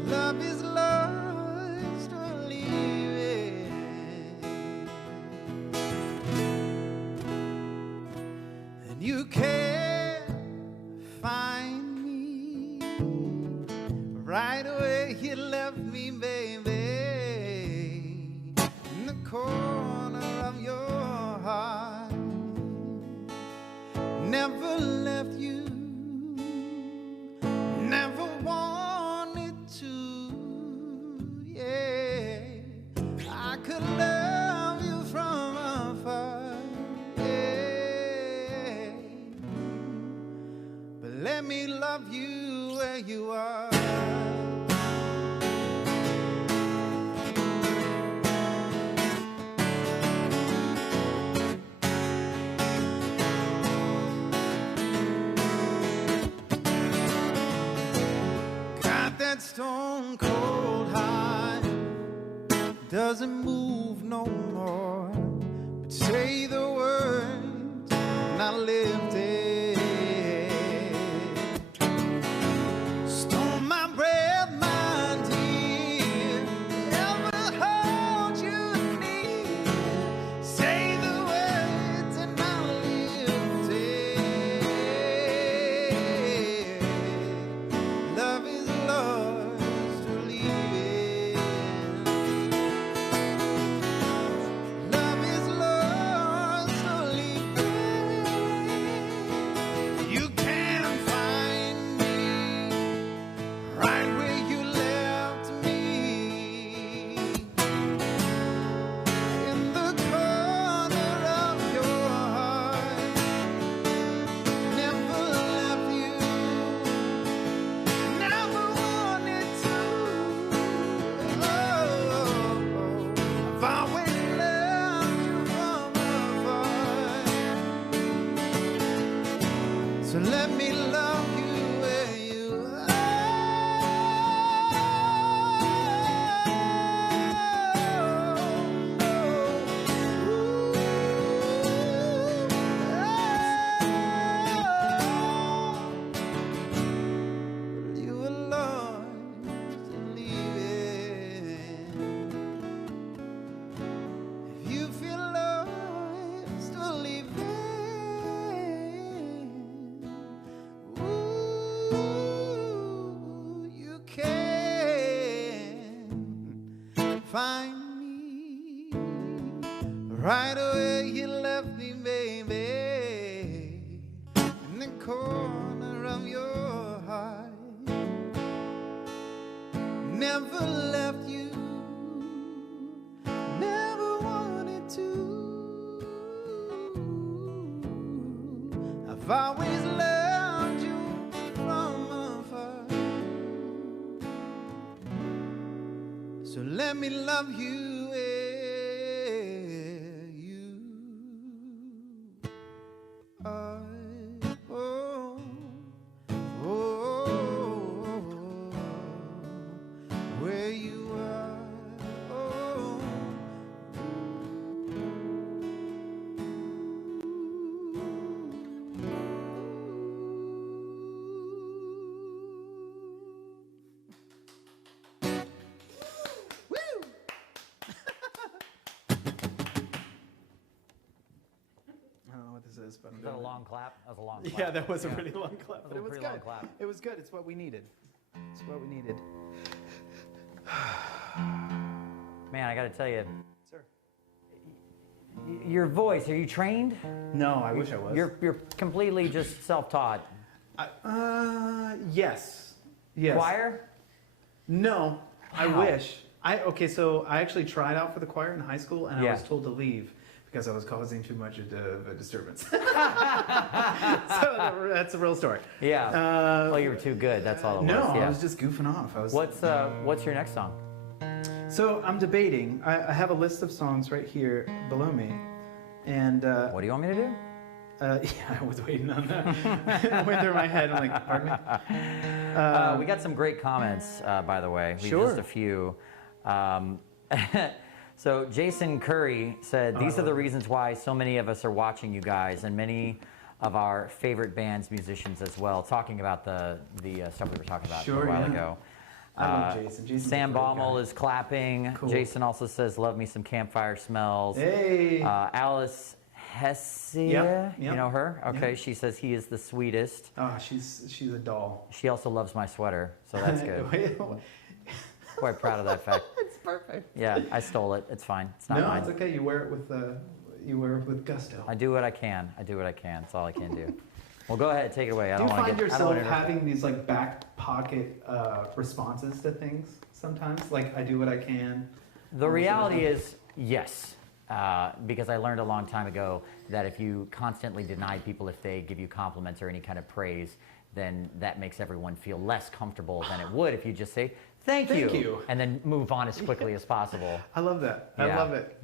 Love is lost to leave it. And you can't find me right where you left me, baby, in the corner of your heart. Never left you, never wanted to, yeah. I could love you from afar, yeah. But let me love you where you are. That stone cold heart doesn't move no more. But say the words and I lived it. Stole my breath, my dear. Never hold you find me. Right away you left me, baby, in the corner of your heart. Never left you, never wanted to. I've always loved you from afar. So let me love you where you are. Oh, oh, where you are. Oh. I don't know what this is, but I'm Was that a doing it. long clap? That was a long clap. Yeah, that was a really long clap, That but it was was a pretty good. long clap. It was good. It's what we needed. It's what we needed. Man, I got to tell you, Sir. your voice, are you trained? No, I wish I was. You're completely just self-taught. Yes. Yes. Choir? No, I Wow. wish. Okay, so I actually tried out for the choir in high school, and Yeah. I was told to leave because I was causing too much of a disturbance. So that's a real story. Yeah. Well, you were too good. That's all it was. No, Yeah. I was just goofing off. I was. What's your next song? So I'm debating. I have a list of songs right here below me, and What do you want me to do? yeah, I was waiting on that. It went through my head. I'm like, pardon me. We got some great comments, by the way. Sure. Just a few. So Jason Curry said, these are the reasons why so many of us are watching you guys, and many of our favorite bands, musicians as well, talking about the stuff we were talking about Sure, a while yeah. ago. I love Jason. Jason's Sam a great Baumel guy. is clapping. Cool. Jason also says, love me some campfire smells. Hey. Alice Hessia, Yep, you yep, know her? Okay, yep. she says he is the sweetest. Oh, she's a doll. She also loves my sweater, so that's good. Quite proud of that fact. It's perfect. Yeah, I stole it. It's fine. It's not No, mine. it's okay. You wear it with gusto. I do what I can. I do what I can. That's all I can do. Well, go ahead. Take it away. I Do don't you want to find get. I don't yourself wanna interrupt. having these like back pocket responses to things sometimes? Like I do what I can. The reality is yes, because I learned a long time ago that if you constantly deny people if they give you compliments or any kind of praise, then that makes everyone feel less comfortable than it would if you just say thank you, and then move on as quickly as possible. I love that. I Yeah. love it.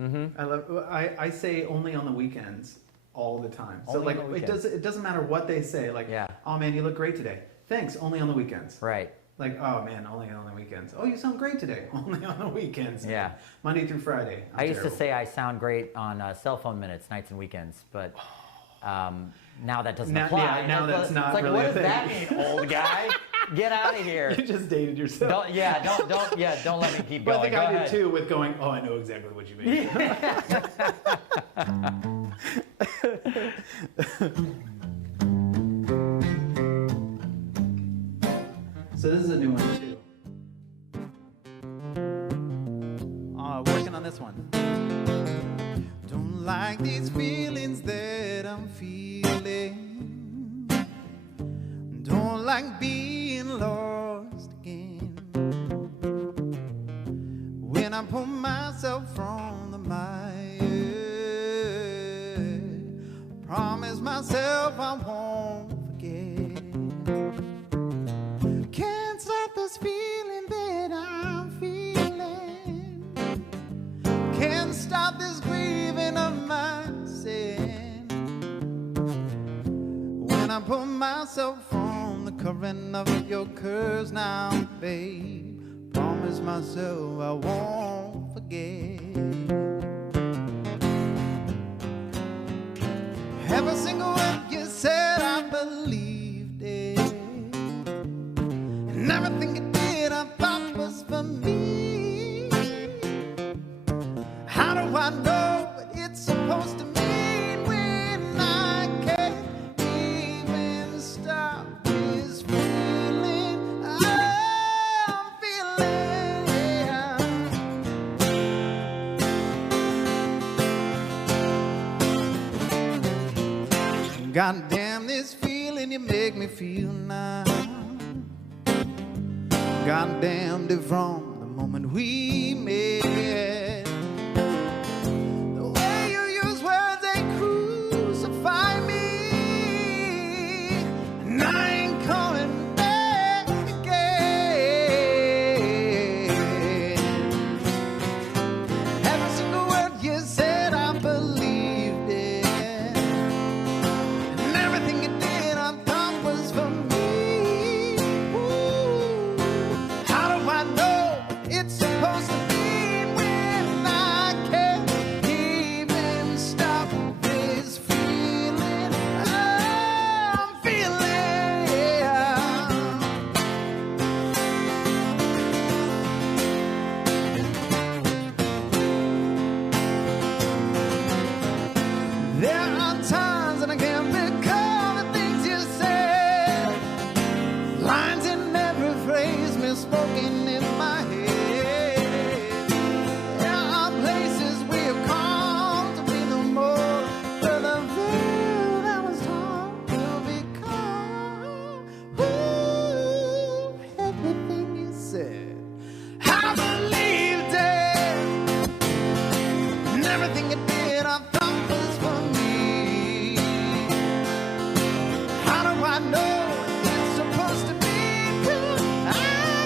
I say only on the weekends all the time. So Only like on the it doesn't matter what they say. Like, Yeah. oh man, you look great today. Thanks. Only on the weekends. Right. Like, oh man, only on the weekends. Oh, you sound great today. Only on the weekends. Yeah. Monday through Friday. I used to say I sound great on cell phone minutes, nights and weekends, but now that doesn't Now- apply. yeah, now that's not it's like, really what a does that thing. mean, old guy? Get out of here. You just dated yourself. Don't let me keep But going. I think Go I ahead. did too with going, oh, I know exactly what you mean. So this is a new one too. Working on this one. Don't like these feelings that I'm feeling. Don't like being lost again. When I pull myself from the mire, promise myself I won't forget. Can't stop this feeling that I'm feeling. Can't stop this grieving of my sin. When I pull myself from the current of your curves now, babe, promise myself I won't forget. Every single word you said, I believed it. And everything you did, I thought was for me. How do I know what it's supposed to mean when I can't even stop this feeling I'm feeling? God damn this feeling you make me feel now. God damned it from the moment we met. The way you use words, they crucify me. And I ain't coming back again. Every single word you said, I believed it. And everything you did, I thought was for me. Ooh. How do I know it's supposed to be when I can't even stop this feeling I'm feeling? There are times when I can't recall the things you said. Lines in every phrase misspoken in my head. There are places we have come to be no more. But the veil that was torn will become everything you said. I believed it. And everything you did, I thought was for me. How do I know it's supposed to be? 'Cause I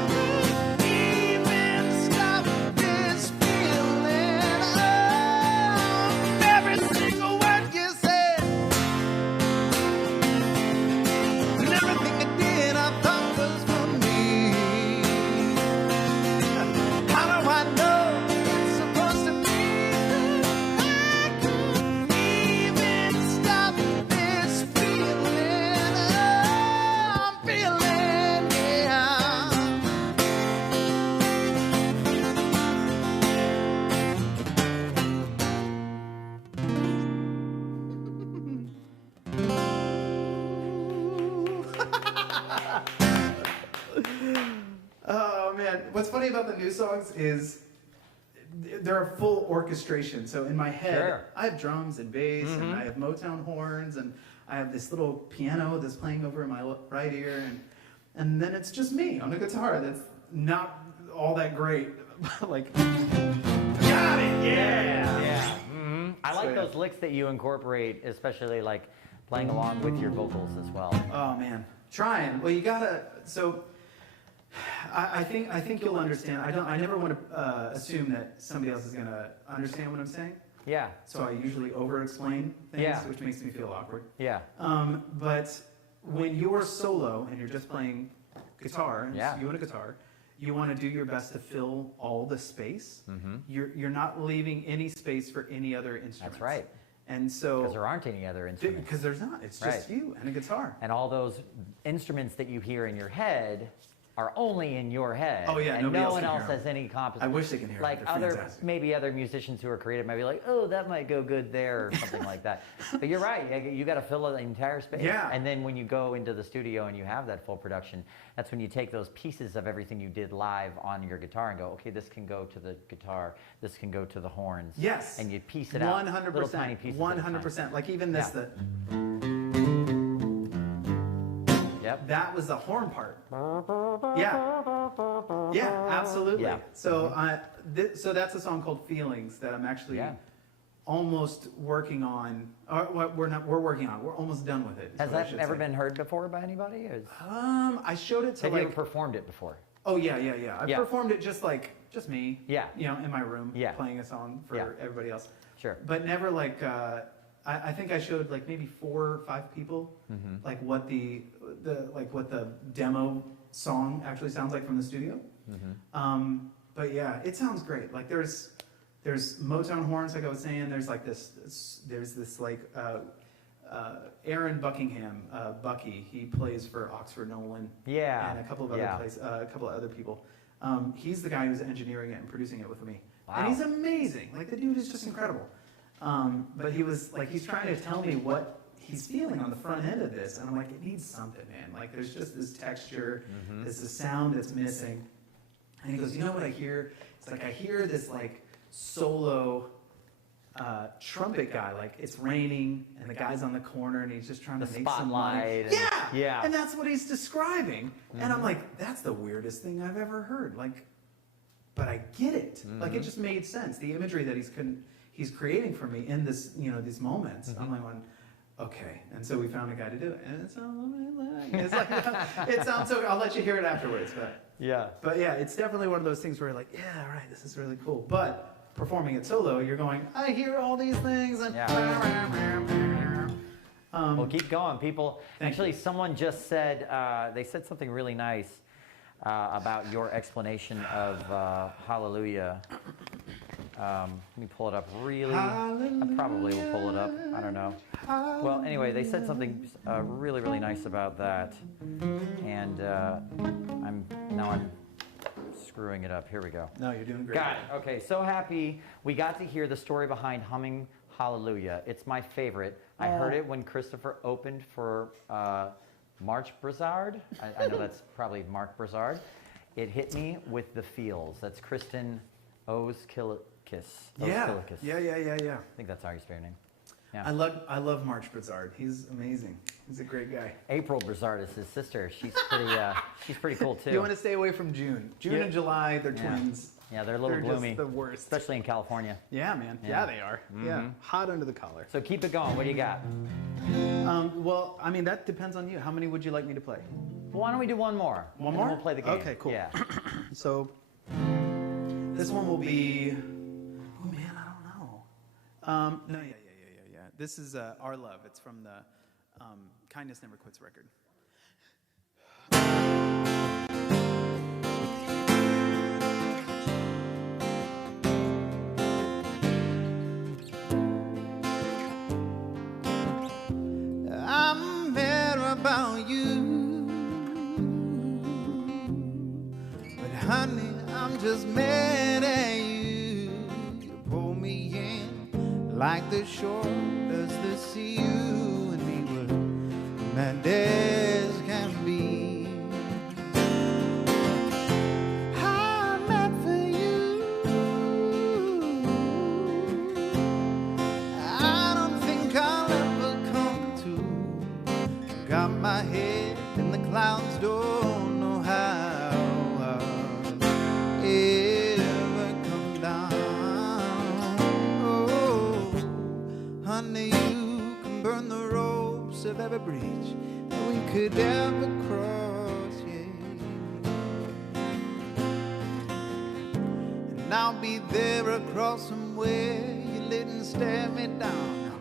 can't even stop this feeling. Every single word you said, and everything you did, I thought was for me. How do I know it's supposed to be? 'Cause I can't even stop this feeling I'm feeling, yeah. Oh man, what's funny about the new songs is they're a full orchestration. So in my head, Sure. I have drums and bass, and I have Motown horns, and I have this little piano that's playing over in my right ear, and then it's just me on a guitar that's not all that great. Like, got it, yeah. Yeah. I like So, yeah. those licks that you incorporate, especially like playing along with your vocals as well. Oh man, trying. Well, you gotta. So, I think you'll understand. I never want to assume that somebody else is gonna understand what I'm saying. Yeah. So I usually over-explain things, Yeah. which makes me feel awkward. Yeah. But when you're solo and you're just playing guitar, and it's Yeah. you and a guitar, you want to do your best to fill all the space. Mm-hmm. You're not leaving any space for any other instruments. That's right. And so Because there aren't any other instruments. because there's not. It's just Right. you and a guitar. And all those instruments that you hear in your head are only in your head. Oh, yeah, and nobody no else one can else hear 'em. has any composition. I wish they can hear 'em. Like They're other, fantastic. maybe other musicians who are creative might be like, oh, that might go good there or something like that. But you're right. You got to fill the entire space. Yeah. And then when you go into the studio and you have that full production, that's when you take those pieces of everything you did live on your guitar and go, okay, this can go to the guitar, this can go to the horns. Yes. And you piece it out. 100%. Little tiny pieces. at a time. 100%. Like even this, Yeah. Yep. that was the horn part. Yeah. Yeah, absolutely. Yeah. So so that's a song called Feelings that I'm actually Yeah. almost working on. Or we're working on. We're almost done with it. is Has what I that should ever say. been heard before by anybody? Or I showed it to have you like. ever performed it before? Oh yeah. I Yeah. performed it just me. Yeah. In my room. Yeah. Playing a song for Yeah. everybody else. Sure. But never like. I think I showed like maybe 4 or 5 people Mm-hmm. like what the demo song actually sounds like from the studio. Mm-hmm. But yeah, it sounds great. Like there's Motown horns, like I was saying. There's like there's this like Aaron Buckingham, Bucky. He plays for Oxford Nolan. Yeah. And a couple of other people. He's the guy who's engineering it and producing it with me. Wow. And he's amazing. Like the dude is just incredible. But he was like, he's trying to tell me what he's feeling on the front end of this, and I'm like, it needs something, man. Like there's just this texture, there's this sound that's missing. And he goes, you know what I hear? It's like I hear this like solo trumpet guy. Like it's raining and the guy's on the corner and he's just trying to make some spotlight. money. Yeah. And that's what he's describing. And I'm like, that's the weirdest thing I've ever heard. Like, but I get it. Like it just made sense. The imagery that he's creating for me in this, these moments. I'm like, okay. And so we found a guy to do it. And it's like, it sounds so, I'll let you hear it afterwards. But yeah, it's definitely one of those things where you're like, yeah, right, this is really cool. But performing it solo, you're going, I hear all these things. And well, keep going, people. Actually, someone just said, they said something really nice about your explanation of Hallelujah. Let me pull it up really. I probably will pull it up. I don't know. Well, anyway, they said something really, really nice about that. And I'm screwing it up. Here we go. No, you're doing great. Got it. Okay, so happy we got to hear the story behind Humming Hallelujah. It's my favorite. I heard it when Kristopher opened for March Brizard. I know that's probably Mark Brizard. It hit me with the feels. That's Kristen Oskilikis. Yeah. I think that's how you spell your name. Yeah. I love March Brizard. He's amazing. He's a great guy. April Brizard is his sister. She's pretty cool too. You want to stay away from June. June and July, they're twins. Yeah, they're a little gloomy. Just the worst. Especially in California. Yeah, man. Yeah, they are. Yeah, hot under the collar. So keep it going. What do you got? Well, I mean, that depends on you. How many would you like me to play? Well, why don't we do one more? One more? We'll play the game. Okay, cool. Yeah. So this one will be. Oh man, I don't know. No, yeah. This is Our Love. It's from the Kindness Never Quits record. I'm mad about you, but honey, I'm just mad at you. You pull me in like the shore does the sea. You and me were mad as can be. I'm mad for you. I don't think I'll ever come to. Got my head in the clouds, don't know how I'll ever come down. Oh, honey, you can burn the ropes of every bridge that we could ever cross, yeah. And I'll be there across somewhere you lit and stare me down.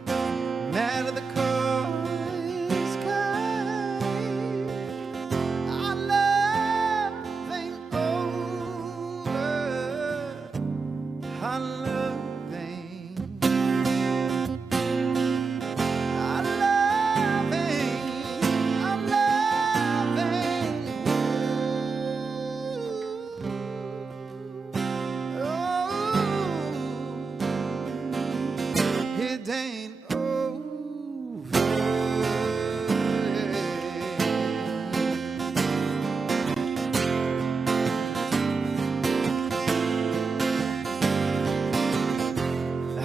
Mad at the cold sky. Our love ain't over. Our love ain't. Our love ain't. Our love ain't. Oh, it ain't over.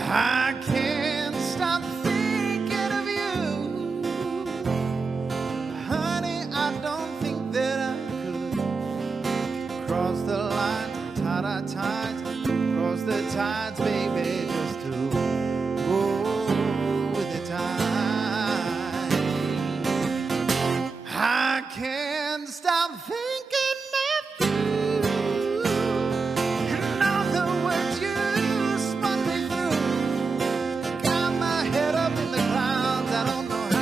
I can't stop thinking of you. Honey, I don't think that I could cross the line, tie our tides, cross the tides, baby, just to go with the tide. I can't stop thinking of you and all the words you spun me through. Got my head up in the clouds, I don't know how.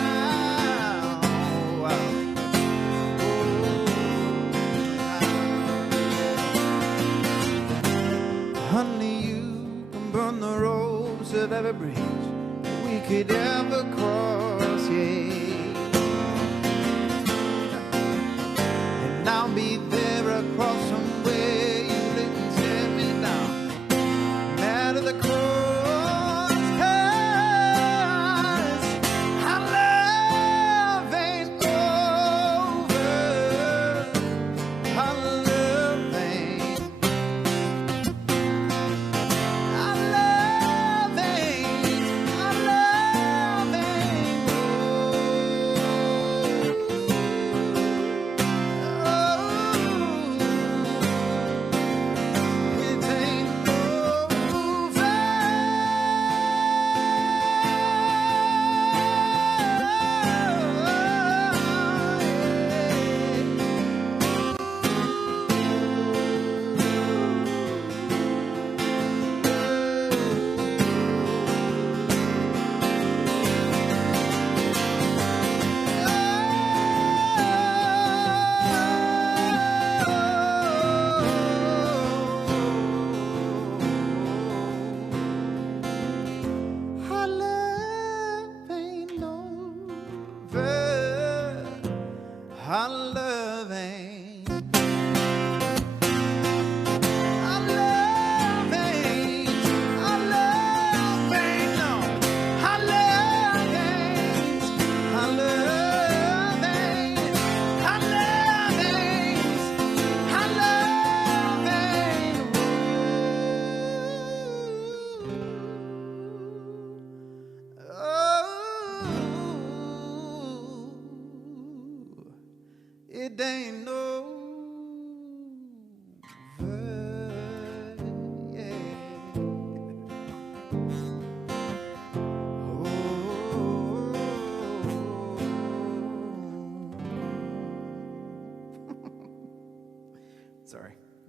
Honey, you can burn the ropes of every bridge that we could ever cross, yeah. And I'll be there across somewhere you didn't tear me down. Mad at the cold skies. Our love ain't over. Our love ain't. Our love ain't.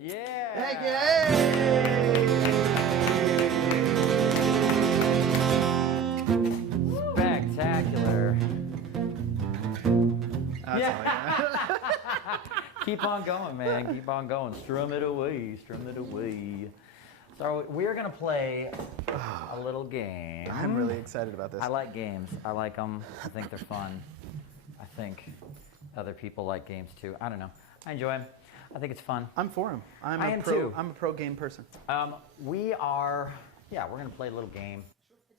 Yeah. Thank you. Spectacular. Yeah. Keep on going, man. Keep on going. Strum it away. Strum it away. So we're gonna play a little game. I'm really excited about this. I like games. I like them. I think they're fun. I think other people like games too. I don't know. I enjoy them. I think it's fun. I'm for him. I am too. I'm a pro game person. We're gonna play a little game.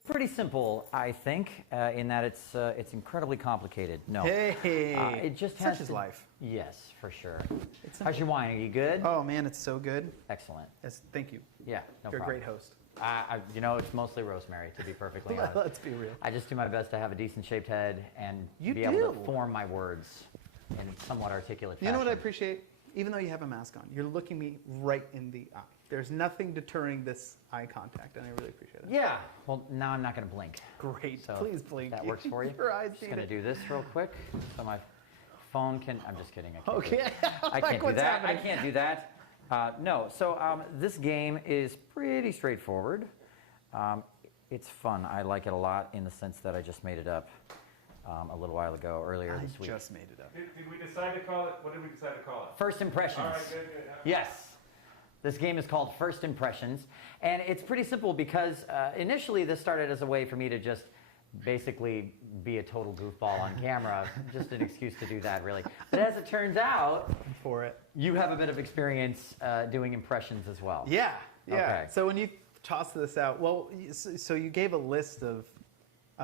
It's pretty simple, I think, in that it's incredibly complicated. No. Hey, it just such has is to, life. Yes, for sure. It's How's your wine? Are you good? Oh man, it's so good. Excellent. Thank you. Yeah, no You're problem. a great host. It's mostly rosemary, to be perfectly honest. Let's be real. I just do my best to have a decent shaped head and You be able do. to form my words in somewhat articulate fashion. You know what I appreciate? Even though you have a mask on, you're looking me right in the eye. There's nothing deterring this eye contact, and I really appreciate it. Yeah. Well, now I'm not going to blink. Great. So Please blink. That works for you. Your eyes Just need going to it. do this real quick so my phone can. I'm just kidding. I can't do Okay. it. I can't do What's that. happening? I can't do that. No. So this game is pretty straightforward. It's fun. I like it a lot in the sense that I just made it up a little while ago, earlier this week. I just made it up. Did we decide to call it? What did we decide to call it? First impressions. All right, good. Yes. This game is called First Impressions, and it's pretty simple because initially this started as a way for me to just basically be a total goofball on camera, just an excuse to do that, really. But as it turns out, For it. you have a bit of experience doing impressions as well. Yeah. Yeah. Okay. So when you tossed this out, well, so you gave a list of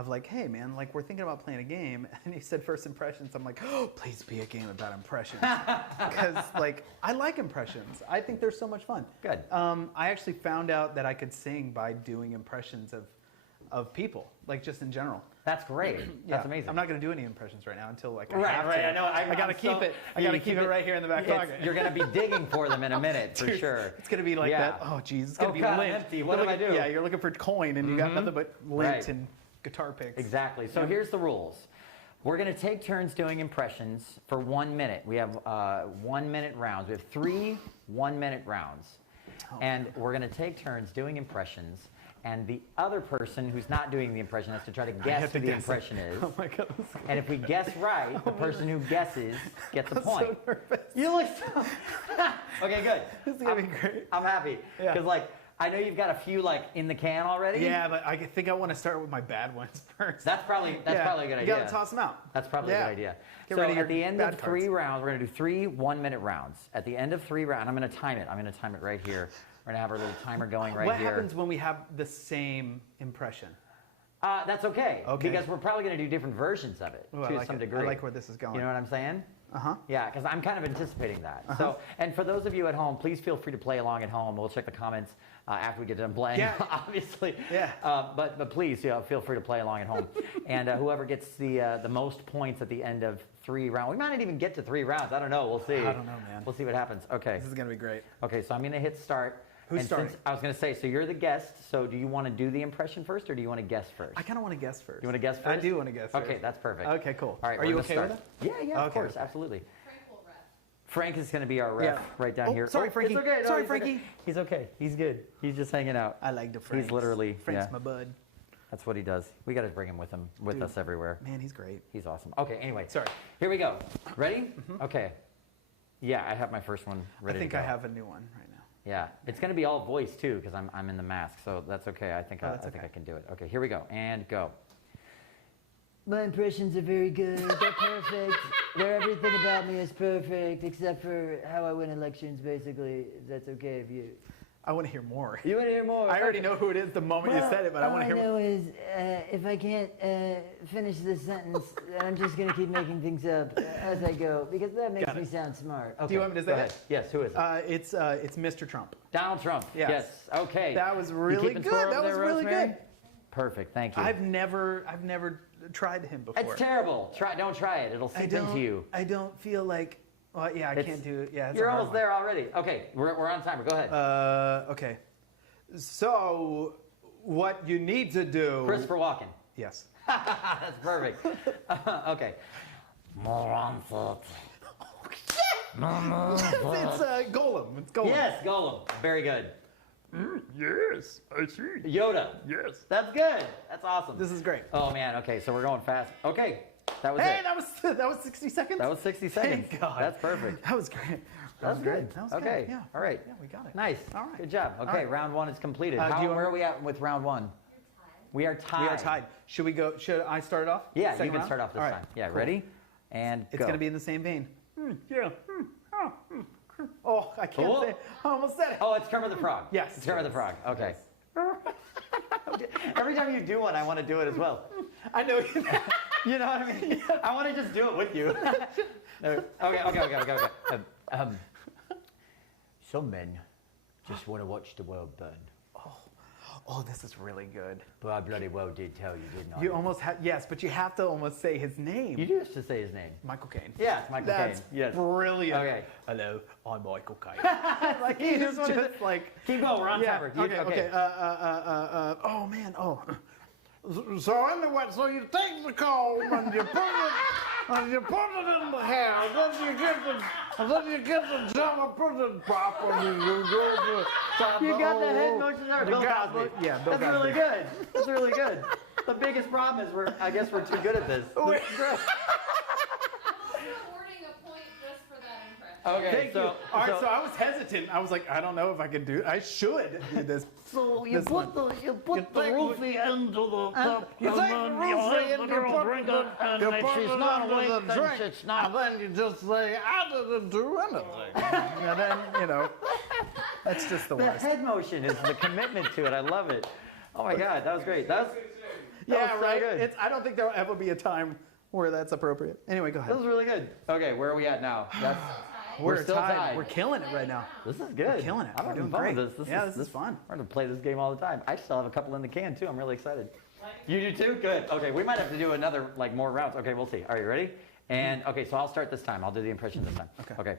like, hey man, like we're thinking about playing a game, and you said first impressions. I'm like, oh, please be a game about impressions, because like I like impressions. I think they're so much fun. Good. I actually found out that I could sing by doing impressions of people, like just in general. That's great. That's amazing. I'm not going to do any impressions right now until like I Right, have right. to. I know. I got to keep it. I got to keep it right here in the back pocket. You're going to be digging for them in a minute, for Dude, sure. It's going to be like Yeah. that. Oh, geez. It's going to be God, I'm lint. empty. What You're do I looking- do? Yeah, you're looking for coin, and you got nothing but lint Right. and guitar picks. Exactly. So here's the rules. We're going to take turns doing impressions for 1 minute. We have 1 minute rounds. We have 3 1-minute rounds. And we're going to take turns doing impressions. And the other person who's not doing the impression has to try to guess have who to the guess it. impression is. Oh my God. And if we guess right, the person who guesses gets a I'm point. so nervous. You look so... Okay, good. This is going to be great. I'm happy. Yeah. Because, like, I know you've got a few, like, in the can already. Yeah, but I think I want to start with my bad ones first. That's probably a good You idea. got to toss them out. That's probably a good idea. Get So rid of your at the end bad of 3 cards. rounds, we're going to do 3 1-minute rounds. At the end of 3 rounds, I'm going to time it. I'm going to time it right here. We're going to have our little timer going right What here. happens when we have the same impression? That's okay. Okay. Because we're probably going to do different versions of it Ooh, I to like some it. degree. I like where this is going. You know what I'm saying? Uh-huh. Yeah, because I'm kind of anticipating that. So, and for those of you at home, please feel free to play along at home. We'll check the comments after we get done playing, Yeah. obviously. Yeah. But please, feel free to play along at home. And whoever gets the most points at the end of 3 rounds, we might not even get to 3 rounds. I don't know. We'll see. I don't know, man. We'll see what happens. Okay. This is going to be great. Okay, so I'm going to hit start. Who's And starting? since- I was going to say, so you're the guest. So do you want to do the impression first, or do you want to guess first? I kind of want to guess first. You want to guess first? I do want to guess first. Okay, that's perfect. Okay, cool. All right, Are we're you gonna okay start. with Yeah, yeah, of Okay, course, okay. absolutely. Frank will ref. Frank is going to be our ref Yeah. right down Oh, here. sorry, Frankie. It's okay. No, Sorry, he's okay. Frankie. He's okay. He's good. He's just hanging out. I like the Franks. He's literally, Frank's yeah. my bud. That's what he does. We got to bring him with Dude. us everywhere. Man, he's great. He's awesome. Okay, anyway. Sorry. Here we go. Ready? Okay. Yeah, I have my first one ready I think to go. I have a new one right now. Yeah, it's going to be all voice too because I'm in the mask, so that's okay. I think that's I think okay. I can do it. Okay, here we go and go. My impressions are very good. They're perfect. Everything about me is perfect except for how I win elections. Basically, that's okay if you. I want to hear more. You want to hear more? I already know who it is the moment you said it, but I want to hear All I more. know is if I can't finish this sentence, I'm just going to keep making things up as I go because that makes Got it. me sound smart. Okay, Do you want me to say go it? ahead. Yes. Who is it? It's Mr. Trump. Donald Trump. Yes. Yes. Okay. That was You really keeping good. score over That was there, really Rosemary? good. Perfect. Thank you. I've never tried him before. It's terrible. Don't try it. It'll seep into you. I don't feel like. Well, yeah, I It's- can't do it. Yeah, it's You're a hard almost there already. Okay, we're on timer. Go ahead. one. Okay. So, what you need to do? Christopher Walken. Yes. That's perfect. Okay. More on foot. It's Golem. It's Golem. Yes, Golem. Very good. Yes, I see. Yoda. Yes. That's good. That's awesome. This is great. Oh man. Okay, so we're going fast. Okay, that was Hey, it. that was 60 seconds. That was 60 seconds. Thank God. That's perfect. That was great. That was good. That was Okay. good. Yeah. All right. Yeah, we got it. Nice. All right. Good job. Okay, All right. round 1 is completed. do you Where want- are we at with round 1? We are tied. We are tied. Should we go? Should I start it off? Yeah, Second you can round? start off this All right, time. Yeah, cool. ready? And It's go. going to be in the same vein. Yeah. Oh, I can't Oh. say it. I almost said it. Oh, it's Kermit the Frog. Yes. It's Kermit the Frog. Okay. Every time you do one, I want to do it as well. I know. You know what I mean? I want to just do it with you. No. Okay. Some men just want to watch the world burn. Oh, this is really good. But I bloody well did tell you, didn't I? You almost have, yes, but you have to almost say his name. You do have to say his name. Michael Caine. Yeah, it's Michael That's Caine. Yes. brilliant. Okay. Hello, I'm Michael Caine. Like, He's just wanted just to- like, Keep going. We're on yeah. timer. You- Okay. Oh man. Oh. So anyway, so you take the comb and you put it in the hair, and then you get the jello pudding pop, and you go to top You the got the whole- head motion there. Bill You got Cosby. it. Yeah, Bill That's really Cosby. good. That's really good. The biggest problem is I guess we're too good at this. I'm also awarding a point just for that impression. Okay, Thank you. All right, so I was hesitant. I was like, I don't know if I can do. I should do this. So you This put one. the roofie into the cup, you and take then the you roofie have and the you girl put drink the- it, and you if put she's it not under awake, the then drink, she's not. and then you just say, I didn't do anything. And then, that's just the The worst. head motion is the commitment to it. I love it. Oh my God, that was great. That was Yeah, was so right. good. I don't think there'll ever be a time where that's appropriate. Anyway, go that ahead. was really good. Okay, where are we at now? That's We're still tied. We're killing it right now. this is good. We're killing it. I'm We're having doing fun great. with this. Yeah, this is fun. We're gonna play this game all the time. I still have a couple in the can too. I'm really excited. You do too? Good. Okay, we might have to do another more rounds. Okay, we'll see. Are you ready? And okay, so I'll start this time. I'll do the impression this time. Okay.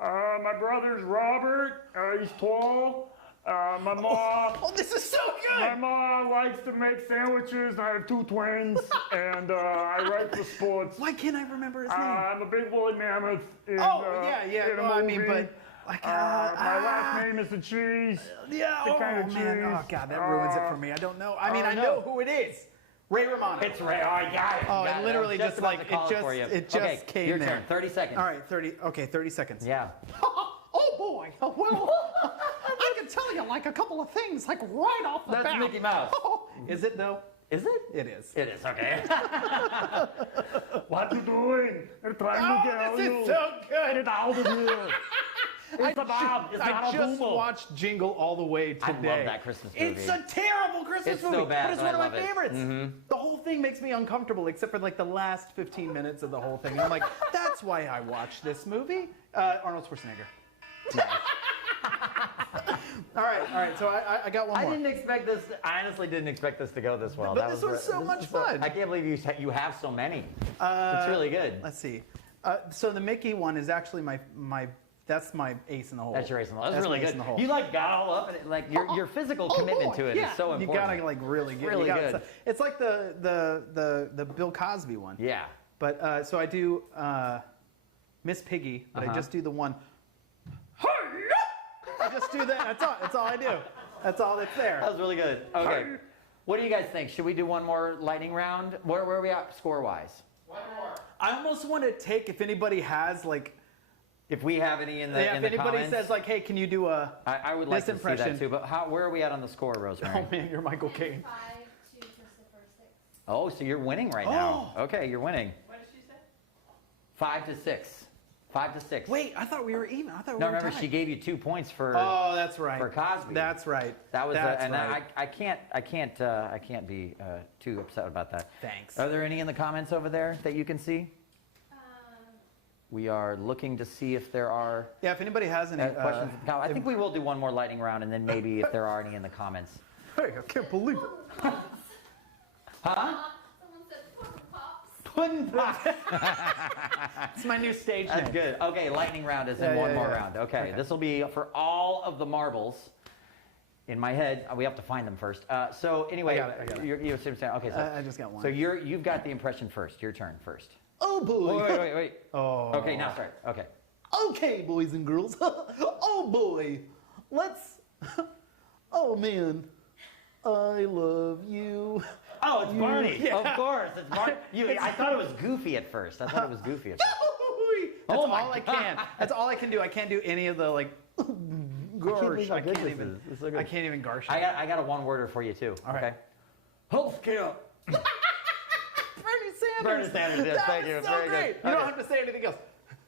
My brother's Robert. He's tall. My mom. Oh, this is so My good. mom likes to make sandwiches. I have 2 twins, and I write for sports. Why can't I remember his name? I'm a big woolly mammoth. In, Oh, in yeah. a Well, I mean, movie. but like, my last name is the cheese. yeah. the Oh kind of man. Oh cheese. God, that ruins it for me. I don't know. I mean, I no. know who it is. Ray Romano. It's Ray. Oh, I got it. Oh, Got it I was literally just about like to call it for you. just Okay, came your there. turn. 30 seconds. All right, 30. Okay, 30 seconds. Yeah. Oh boy. Well, I can tell you like a couple of things like right off the That's bat. Mickey Mouse. Is it though? Is it? It is. It is. Okay. What you doing? I'm trying to Oh, get this you. is so Get good. it out of here. It's a Bob. It's I not a just boomer. watched Jingle all the way I today. love that Christmas movie. It's a terrible Christmas It's movie, so bad, but it's but one I of my love it. favorites. Mhm. The whole thing makes me uncomfortable, except for like the last 15 minutes of the whole thing. I'm like, that's why I watched this movie. Arnold Schwarzenegger. All right. So I got one I more. didn't expect this. I honestly didn't expect this to go this well. But this was so much fun. I can't believe you have so many. It's really good. Let's see. So the Mickey one is actually my that's my ace in the hole. That's your ace in the hole. That's That's really my ace good. in the hole. You like got all up in it. Like your physical commitment boy, to it is yeah. so important. You gotta like really get. Really you gotta, good. It's like the Bill Cosby one. Yeah. But so I do Miss Piggy, but I just do the one. I just do that. That's all I do. That's all that's there. That was really good. Okay. What do you guys think? Should we do one more lightning round? Where are we at score-wise? One more. I almost want to take if anybody has like. If we have any in the Yeah, in if the anybody comments, says like, "Hey, can you do a?" I would like this to see impression. that too. But where are we at on the score, Rosemary? Oh man, you're Michael Caine. 5 to Kristopher 6. Oh, so you're winning right now. Okay, you're winning. What did she say? 5 to 6. 5 to 6. Wait, I thought we were even. I thought we No, were remember tied. she gave you 2 points for. Oh, that's right. for Cosby. That's right. That was That's and right. I can't be too upset about that. Thanks. Are there any in the comments over there that you can see? Um, We are looking to see if there are Yeah, if anybody has any questions. In the comments. I think we will do one more lightning round, and then maybe if there are any in the comments. Hey, I can't believe it. Huh? someone said Puddin' Pops. Puddin' Pops. It's my new stage That's name. good. Okay, lightning round is in Yeah, one yeah, more yeah. round. Okay, Okay. this will be for all of the marbles. In my head, we have to find them first. So anyway, I got it. you see what I'm saying? Okay, so I just got one. So you've got the impression first. Your turn first. Oh boy. Wait. Oh. Okay, now start. Okay. Okay, boys and girls. Oh boy. Let's. Oh man. I love you. Oh, it's Barney. Of course, it's Barney. I thought it was Goofy at first. That's Oh my all I can. That's all I can do. I can't do any of the like. Garsh. I can't even. It's so good. I can't even garsh. I got a one-worder for you too. All right. Okay. Healthcare. Bernie Sanders. Bernie Sanders. Yes, That thank was you. It's so very great. good. You don't Okay. have to say anything else.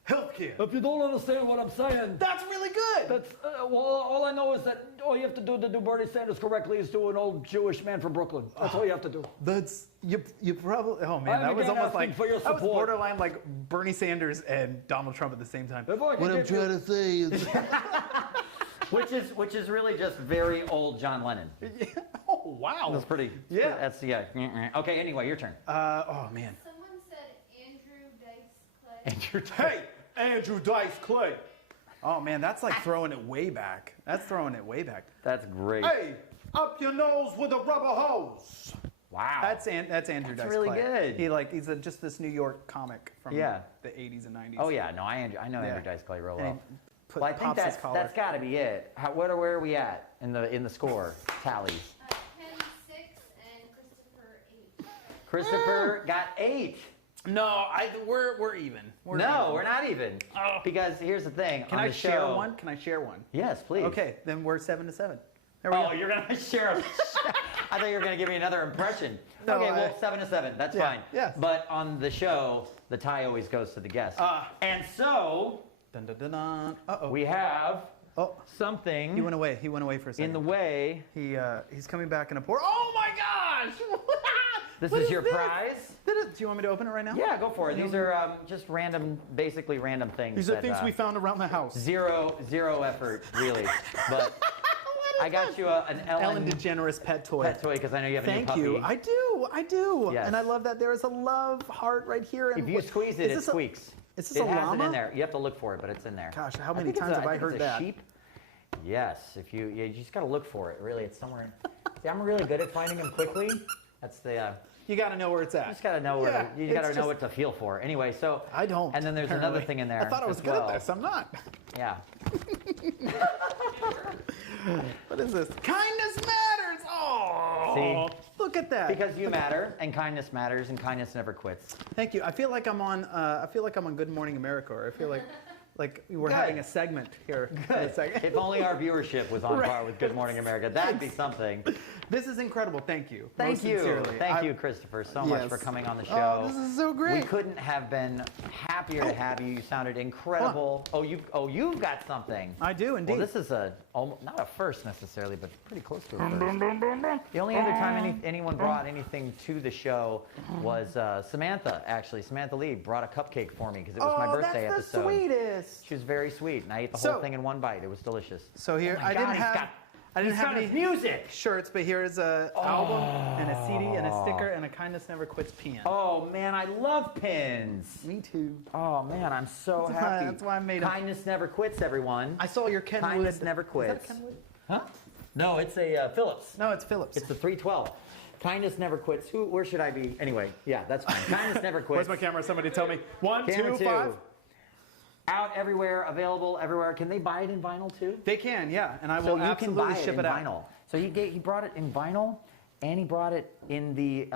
Healthcare. If you don't understand what I'm saying, That's really good. that's well, all I know is that all you have to do to do Bernie Sanders correctly is do an old Jewish man from Brooklyn. That's all you have to do. That's you probably. Oh man, I that was began almost asking like for your that was support. borderline like Bernie Sanders and Donald Trump at the same time. If I can What I'm get you- trying to say is. Which is really just very old John Lennon. Oh wow. That's pretty. Yeah. That's yeah. Okay. Anyway, your turn. Oh man. Someone said Andrew Dice Clay. And your turn. Hey, Andrew Dice Clay. Oh man, that's like throwing it way back. That's throwing it way back. That's great. Hey, up your nose with a rubber hose. Wow. That's Andrew Dice really Clay. good. He's just this New York comic from Yeah. the 80s and 90s. Oh yeah. No, I know Yeah. Andrew Dice Clay real And well. he Well, I think pops his collar. that's got to be it. Where are we at in the score tallies? Ken 6 and Christopher 8. Christopher got 8. No, we're even. We're not even. Oh. Because here's the thing. Can on I the share show- one? Can I share one? Yes, please. Okay, then we're 7-7. There we Oh, go. you're gonna share. I thought you were gonna give me another impression. No, okay, well, 7-7. That's Yeah, fine. yes. But on the show, the tie always goes to the guest. And so Dun, dun, dun, dun. Uh-oh. we have Oh, something he went away. He went away for a second. in the way. He's coming back in a pour. Oh my gosh! This What is your this? prize. Do you want me to open it right now? Yeah, go for it. These are just basically random things. These are that, things we found around the house. Zero effort, really. But I got you an Ellen DeGeneres pet toy. pet toy because I know you have a new Thank puppy. you. I do. Yes. And I love that there is a love heart right here. And If you what- squeeze it, is it this a- squeaks. Is this It a has llama? it in there. You have to look for it, but it's in there. Gosh, how I many think it's times have I think heard it's a that? Sheep? Yes. If you just got to look for it. Really, it's somewhere. See, I'm really good at finding them quickly. That's the. You got to know where it's at. You just got to know where. Yeah, You got to it's know just- what to feel for. Anyway, so. I don't. And then there's apparently. another thing in there. I thought I was as good well. at this. I'm not. Yeah. What is this? Kindness matters. Oh, See? look at that. Because you matter, and kindness matters, and kindness never quits. Thank you. I feel like I'm on. I feel like I'm on Good Morning America, or I feel like we're Good. having a segment here. in a second. If only our viewership was on Right. par with Good Morning America, that'd be something. This is incredible. Thank you. Thank Most you. sincerely. Thank you, Christopher, so much Yes. for coming on the Oh, show. this is so great. We couldn't have been happier to have you. You sounded incredible. You've got something. I do indeed. Well, this is not a first necessarily, but pretty close to a first. The only other time anyone brought anything to the show was Samantha, actually. Samantha Lee brought a cupcake for me because it was my birthday that's the episode. sweetest. She was very sweet, and I ate the So- whole thing in one bite. It was delicious. So here, Oh my I God, didn't he's have. got- I didn't he's have got any his music. shirts, but here's a album and a CD and a sticker and a Kindness Never Quits pen. Oh man, I love pins. Me too. Oh man, I'm so That's why- happy. that's why I made 'em. Kindness never quits, everyone. I saw your Kenwood. Kindness never Is quits. that a Kenwood? Huh? No, it's a Phillips. No, it's Phillips. It's the 312. Kindness never quits. Where should I be? Anyway, yeah, that's fine. Kindness never quits. Where's my camera? Somebody tell me. 1, Camera 2, 5. Out everywhere, available everywhere. Can they buy it in vinyl too? They can, yeah, and I So will you can absolutely buy it ship in it out. vinyl. So he brought it in vinyl, and he brought it in the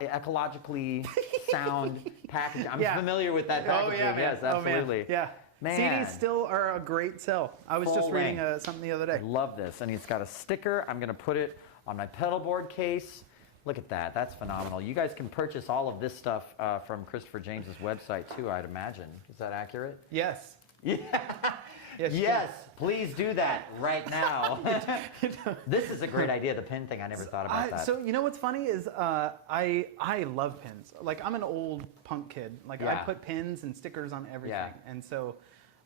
ecologically sound packaging. I'm Yeah. familiar with that packaging. Oh yeah, man. Yes, Oh, man. absolutely. Yeah. Man. CDs still are a great sell. I was just Full reading length. something the other day. I love this, and it's got a sticker. I'm gonna put it on my pedal board case. Look at that. That's phenomenal. You guys can purchase all of this stuff from Kristopher James's website too, I'd imagine. Is that accurate? Yes. Yeah. Yes, you Yes, please do that right now. This is a great idea, the pin thing. I never thought about that. So you know what's funny is I love pins. Like I'm an old punk kid. Like I Yeah. put pins and stickers on everything. Yeah. And so,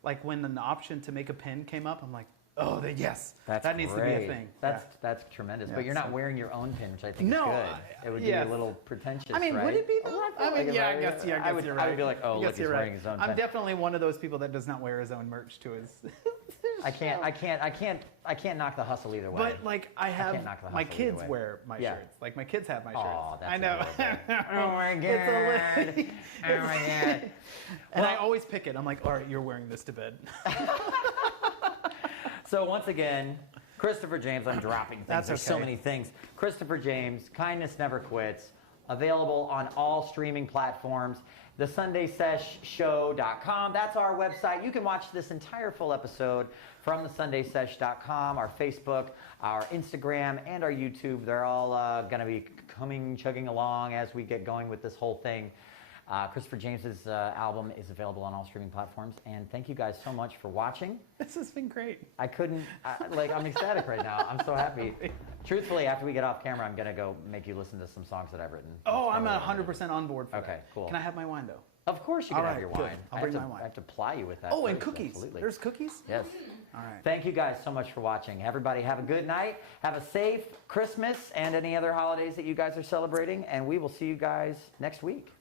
like when an option to make a pin came up, I'm like, oh, yes, That's that needs to be great. a thing. That's tremendous. But Yeah, you're not so- wearing your own pin, which I think No, is good. It would yes. be a little pretentious, I mean, right? would it be though? I mean, yeah, I guess I would, you're I right. would be like, oh, I look, guess he's you're wearing right. his own I'm pin. definitely one of those people that does not wear his own merch to his I can't knock the hustle either way. But like I have can't knock the my hustle either kids way. wear my Yeah. shirts. Like my kids have my Aw, shirts. that's I know. adorable. Oh my god. It's a li- Oh my god. And I always pick it. I'm like, all right, you're wearing this to bed. So once again, Kristopher James, I'm dropping things. That's There's so okay. many things. Kristopher James, Kindness Never Quits, available on all streaming platforms. The SundaySeshShow.com. That's our website. You can watch this entire full episode from the SundaySesh.com, our Facebook, our Instagram, and our YouTube. They're all going to be chugging along as we get going with this whole thing. Kristopher James's album is available on all streaming platforms. And thank you guys so much for watching. This has been great. I'm ecstatic right now. I'm so happy. Truthfully, after we get off camera, I'm going to go make you listen to some songs that I've written. Oh, I'm 100% on board for that. Okay, cool. Can I have my wine though? Of course you can All have right, your good. wine. I'll I bring have my to, wine. I have to ply you with that. Oh, and first, cookies. Absolutely. There's cookies? Yes. All right. Thank you guys so much for watching. Everybody have a good night. Have a safe Christmas and any other holidays that you guys are celebrating. And we will see you guys next week.